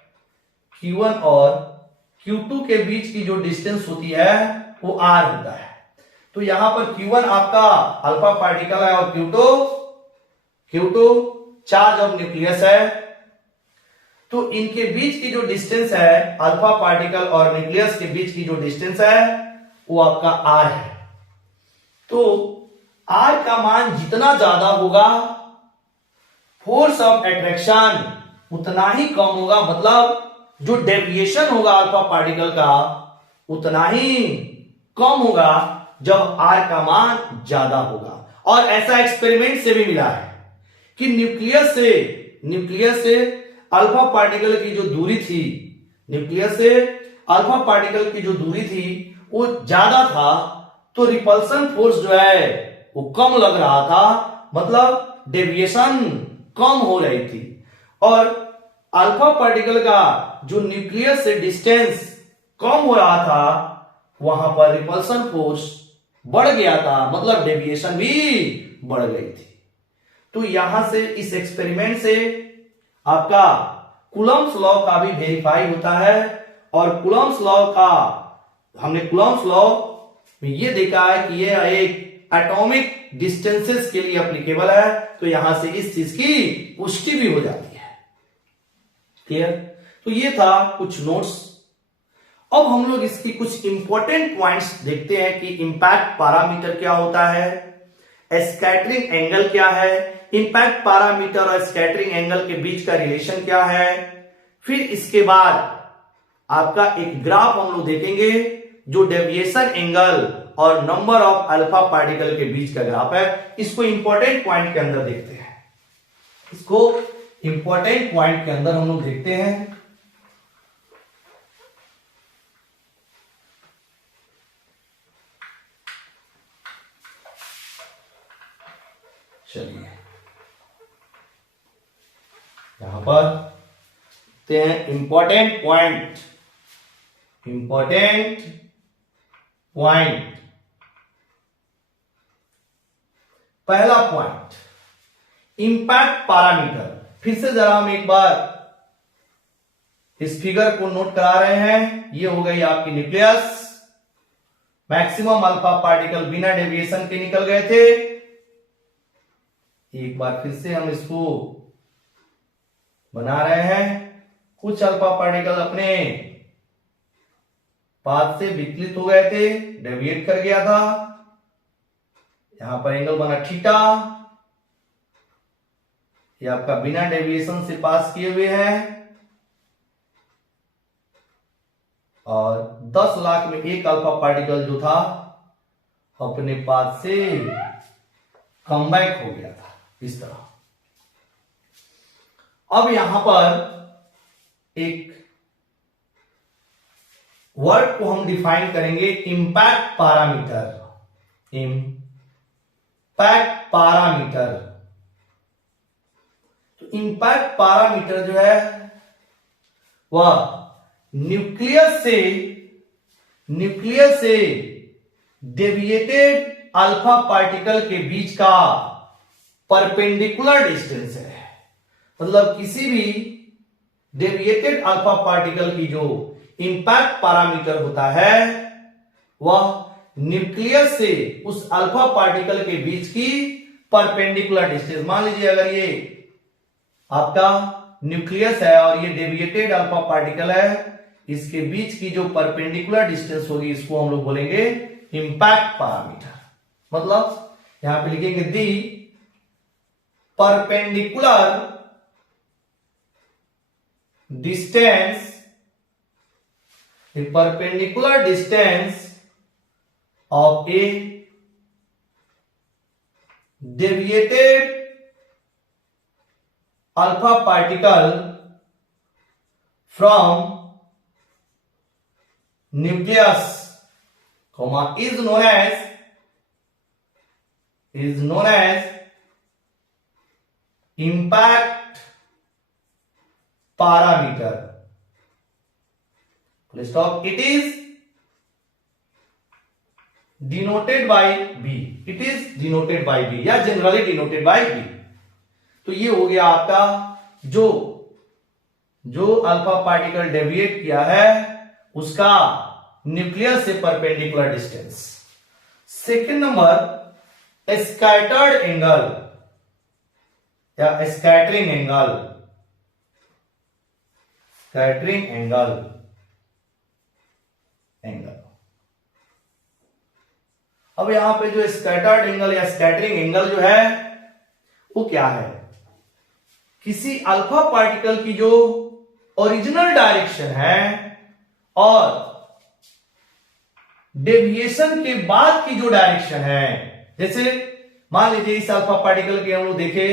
Q1 और Q2 के बीच की जो डिस्टेंस होती है वो R होता है। तो यहां पर Q1 आपका अल्फा पार्टिकल है और Q2 चार्ज ऑफ न्यूक्लियस है। तो इनके बीच की जो डिस्टेंस है, अल्फा पार्टिकल और न्यूक्लियस के बीच की जो डिस्टेंस है वो आपका R है। तो R का मान जितना ज्यादा होगा फोर्स ऑफ अट्रैक्शन उतना ही कम होगा, मतलब जो डेविएशन होगा अल्फा पार्टिकल का उतना ही कम होगा जब R का मान ज्यादा होगा। और ऐसा एक्सपेरिमेंट से भी मिला है कि न्यूक्लियस से अल्फा पार्टिकल की जो दूरी थी, न्यूक्लियस से अल्फा पार्टिकल की जो दूरी थी वो ज्यादा था तो रिपल्सन फोर्स जो है वो कम लग रहा था, मतलब डेविएशन कम हो रही थी, और अल्फा पार्टिकल का जो न्यूक्लियस से डिस्टेंस कम हो रहा था वहां पर रिपल्सन फोर्स बढ़ गया था, मतलब डेविएशन भी बढ़ गई थी। तो यहां से इस एक्सपेरिमेंट से आपका कूलम्ब्स लॉ का भी वेरीफाई होता है, और कूलम्ब्स लॉ का हमने कूलम्ब्स लॉ में ये देखा है कि ये एक एटॉमिक डिस्टेंसेस के लिए एप्लीकेबल है, तो यहां से इस चीज की पुष्टि भी हो जाती है। क्लियर? तो ये था कुछ नोट्स। अब हम लोग इसकी कुछ इंपॉर्टेंट पॉइंट्स देखते हैं कि इंपैक्ट पैरामीटर क्या होता है, स्कैटरिंग एंगल क्या है, इंपैक्ट पैरामीटर और स्कैटरिंग एंगल के बीच का रिलेशन क्या है। फिर इसके बाद आपका एक ग्राफ हम लोग देखेंगे जो डेविएशन एंगल और नंबर ऑफ अल्फा पार्टिकल के बीच का ग्राफ है। इसको इंपॉर्टेंट पॉइंट के अंदर देखते हैं, इसको इंपॉर्टेंट पॉइंट के अंदर हम लोग देखते हैं। चलिए यहां पर इंपॉर्टेंट पॉइंट, इंपॉर्टेंट पॉइंट। पहला पॉइंट इंपैक्ट पैरामीटर। फिर से जरा हम एक बार इस फिगर को नोट करा रहे हैं। ये हो गई आपकी न्यूक्लियस, मैक्सिमम अल्फा पार्टिकल बिना डेविएशन के निकल गए थे। एक बार फिर से हम इसको बना रहे हैं। कुछ अल्फा पार्टिकल अपने पाथ से विचलित हो गए थे, डेविएट कर गया था। यहां पर एंगल बना थीटा, ये आपका बिना डेविएशन से पास किए हुए हैं, और 10 लाख में एक अल्फा पार्टिकल जो था अपने पाथ से कमबैक हो गया था, इस तरह। अब यहां पर एक वर्ड को हम डिफाइन करेंगे, इंपैक्ट पैरामीटर। इंपैक्ट पैरामीटर, तो इंपैक्ट पैरामीटर जो है वह न्यूक्लियस से डेविएटेड अल्फा पार्टिकल के बीच का परपेंडिकुलर डिस्टेंस है। मतलब किसी भी डेविएटेड अल्फा पार्टिकल की जो इंपैक्ट पैरामीटर होता है वह न्यूक्लियस से उस अल्फा पार्टिकल के बीच की परपेंडिकुलर डिस्टेंस। मान लीजिए अगर ये आपका न्यूक्लियस है और ये डेविएटेड अल्फा पार्टिकल है, इसके बीच की जो परपेंडिकुलर डिस्टेंस होगी इसको हम लोग बोलेंगे इंपैक्ट पैरामीटर। मतलब यहां पे लिखेंगे the perpendicular distance, the perpendicular distance of a deviated alpha particle from nucleus, is known as impact parameter. Stop. It is denoted by B. It is denoted by B या generally denoted by B. तो ये हो गया आपका जो alpha particle deviate किया है उसका न्यूक्लियस से perpendicular distance. Second number scattered angle या स्कैटरिंग एंगल। स्कैटरिंग एंगल अब यहां पे जो स्कैटर्ड एंगल या स्कैटरिंग एंगल जो है वो क्या है, किसी अल्फा पार्टिकल की जो ओरिजिनल डायरेक्शन है और डेविएशन के बाद की जो डायरेक्शन है। जैसे मान लीजिए इस अल्फा पार्टिकल के हम लोग देखे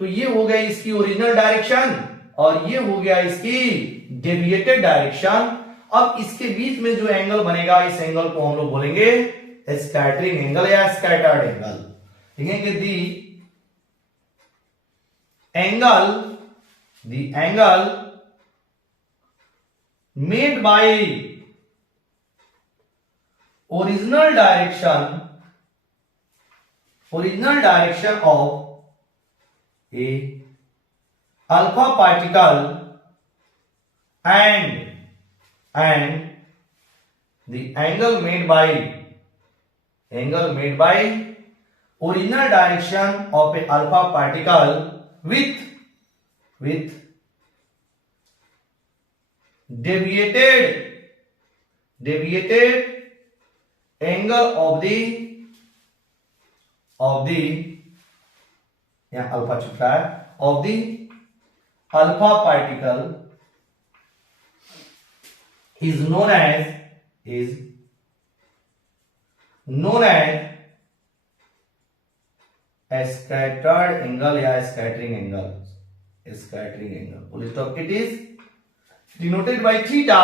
तो ये हो गया इसकी ओरिजिनल डायरेक्शन और ये हो गया इसकी डेविएटेड डायरेक्शन। अब इसके बीच में जो एंगल बनेगा इस एंगल को हम लोग बोलेंगे स्कैटरिंग एंगल या स्कैटर्ड एंगल। लिखेंगे the angle made by original direction of a alpha particle and the angle made by original direction of a alpha particle with deviated angle of the यहाँ alpha छुपा है of the alpha particle is known as a scattered angle या scattering angle। Full stop। It is denoted by theta।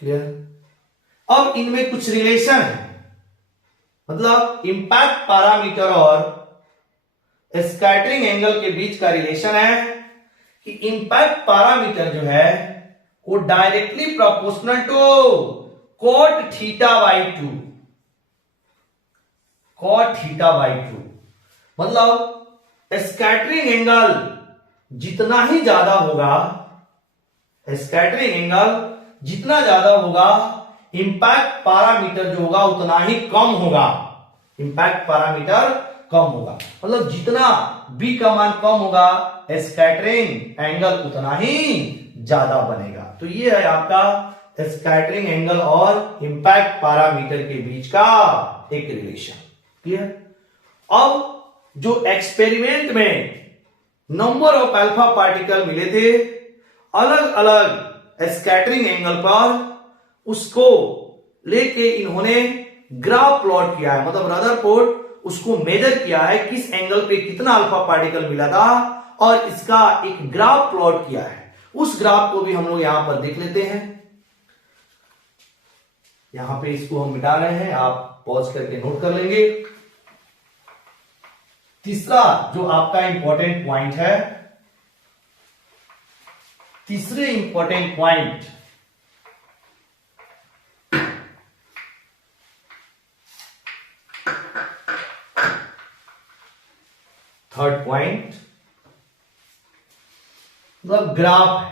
Clear. अब इनमें कुछ relation है, मतलब impact parameter और स्कैटरिंग एंगल के बीच का रिलेशन है कि इंपैक्ट पैरामीटर जो है वो directly proportional to cot theta by 2। मतलब स्कैटरिंग एंगल जितना ज्यादा होगा इंपैक्ट पैरामीटर जो होगा उतना ही कम होगा। मतलब जितना b का मान कम होगा स्कैटरिंग एंगल उतना ही ज्यादा बनेगा। तो ये है आपका स्कैटरिंग एंगल और इंपैक्ट पैरामीटर के बीच का एक रिलेशन। क्लियर। अब जो एक्सपेरिमेंट में नंबर ऑफ अल्फा पार्टिकल मिले थे अलग अलग स्कैटरिंग एंगल पर, उसको लेके इन्होंने ग्राफ प्लॉट किया है, मतलब रदरफोर्ड उसको मेजर किया है किस एंगल पे कितना अल्फा पार्टिकल मिला था और इसका एक ग्राफ प्लॉट किया है। उस ग्राफ को भी हम लोग यहां पर देख लेते हैं। यहां पे इसको हम मिटा रहे हैं, आप पॉज करके नोट कर लेंगे। तीसरा जो आपका इंपॉर्टेंट पॉइंट है, तीसरे इंपॉर्टेंट पॉइंट थर्ड पॉइंट मतलब ग्राफ है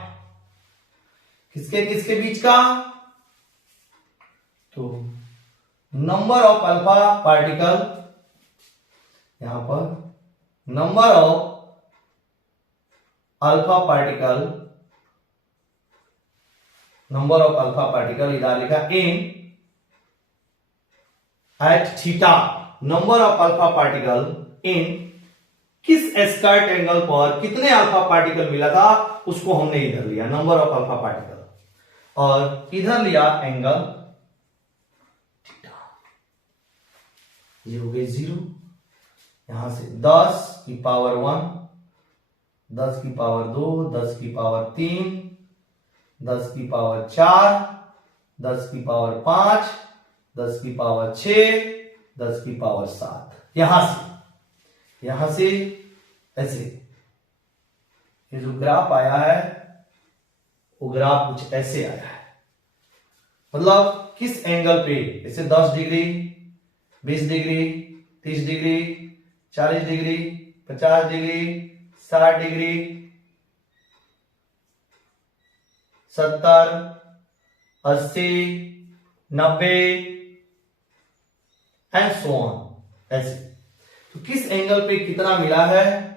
किसके किसके बीच का, तो नंबर ऑफ अल्फा पार्टिकल, यहां पर नंबर ऑफ अल्फा पार्टिकल इधर लिखा N at theta, number of alpha particle in किस स्कर्ट एंगल पर कितने अल्फा पार्टिकल मिला था उसको हमने इधर लिया नंबर ऑफ अल्फा पार्टिकल और इधर लिया एंगल थीटा। ये हो गई 0, यहां से 10 की पावर 1, 10 की पावर 2, 10 की पावर 3, 10 की पावर 4, 10 की पावर 5, 10 की पावर 6, 10 की पावर 7। यहां से ऐसे ये जो ग्राफ आया है वो ग्राफ कुछ ऐसे आया है, मतलब किस एंगल पे, जैसे 10 degree, 20 degree, 30 degree, 40 degree, 50 degree, 60 degree, 70, 80, 90 and so on. ऐसे तो किस एंगल पे कितना मिला है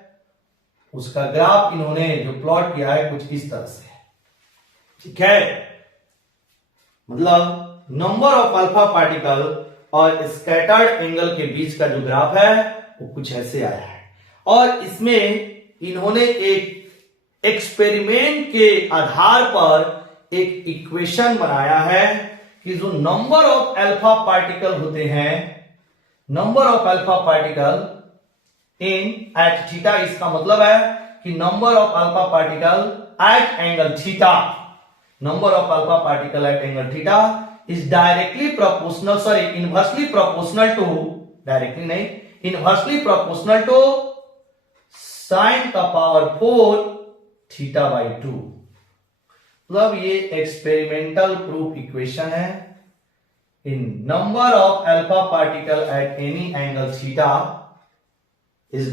उसका ग्राफ इन्होंने जो प्लॉट किया है कुछ इस तरह से है। ठीक है, मतलब नंबर ऑफ अल्फा पार्टिकल और स्कैटर्ड एंगल के बीच का जो ग्राफ है वो कुछ ऐसे आया है और इसमें इन्होंने एक एक्सपेरिमेंट के आधार पर एक इक्वेशन बनाया है कि जो नंबर ऑफ अल्फा पार्टिकल होते हैं, number of alpha particle in at theta, इसका मतलब है कि number of alpha particle at angle theta, number of alpha particle at angle theta is inversely proportional to sin का पावर 4 थीटा बाई 2। मतलब ये experimental proof equation है। N number of alpha particle at any angle theta is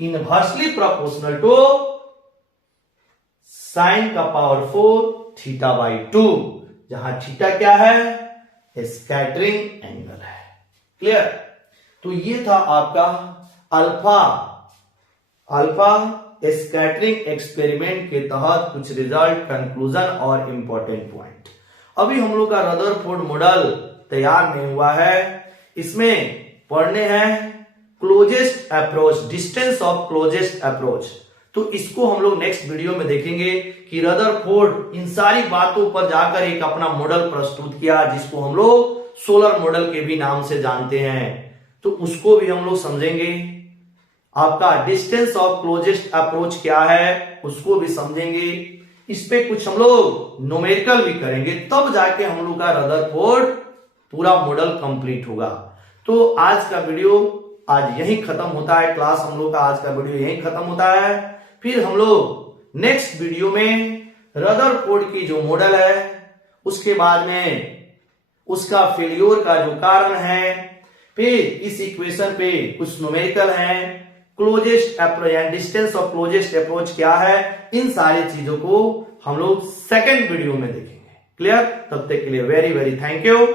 inversely proportional to sin का power 4 theta by 2, जहां theta क्या है, scattering angle है। Clear? तो ये था आपका अल्फा स्कैटरिंग एक्सपेरिमेंट के तहत कुछ रिजल्ट, कंक्लूजन और इंपॉर्टेंट पॉइंट। अभी हम लोग का रदरफोर्ड मॉडल तैयार नहीं हुआ है, इसमें पढ़ने हैं closest approach, distance of closest approach. तो इसको हम लोग नेक्स्ट वीडियो में देखेंगे कि रदरफोर्ड इन सारी बातों पर जाकर एक अपना मॉडल प्रस्तुत किया, जिसको हम लोग सोलर मॉडल के भी नाम से जानते हैं। तो उसको भी हम लोग समझेंगे। आपका डिस्टेंस ऑफ क्लोजेस्ट अप्रोच क्या है उसको भी समझेंगे। इस पे कुछ हम लोग न्यूमेरिकल भी करेंगे, तब जाके हम लोग का रदरफोर्ड पूरा मॉडल कंप्लीट होगा। तो आज का वीडियो आज यही खत्म होता है, क्लास हम लोग का आज का वीडियो यही खत्म होता है। फिर हम लोग नेक्स्ट वीडियो में रदरफोर्ड की जो मॉडल है उसके बाद में उसका फेल्योर का जो कारण है, फिर इस इक्वेशन पे कुछ न्यूमेरिकल है, closest approach, distance of closest approach क्या है, इन सारी चीजों को हम लोग सेकेंड वीडियो में देखेंगे। क्लियर? तब तक के लिए वेरी वेरी थैंक यू।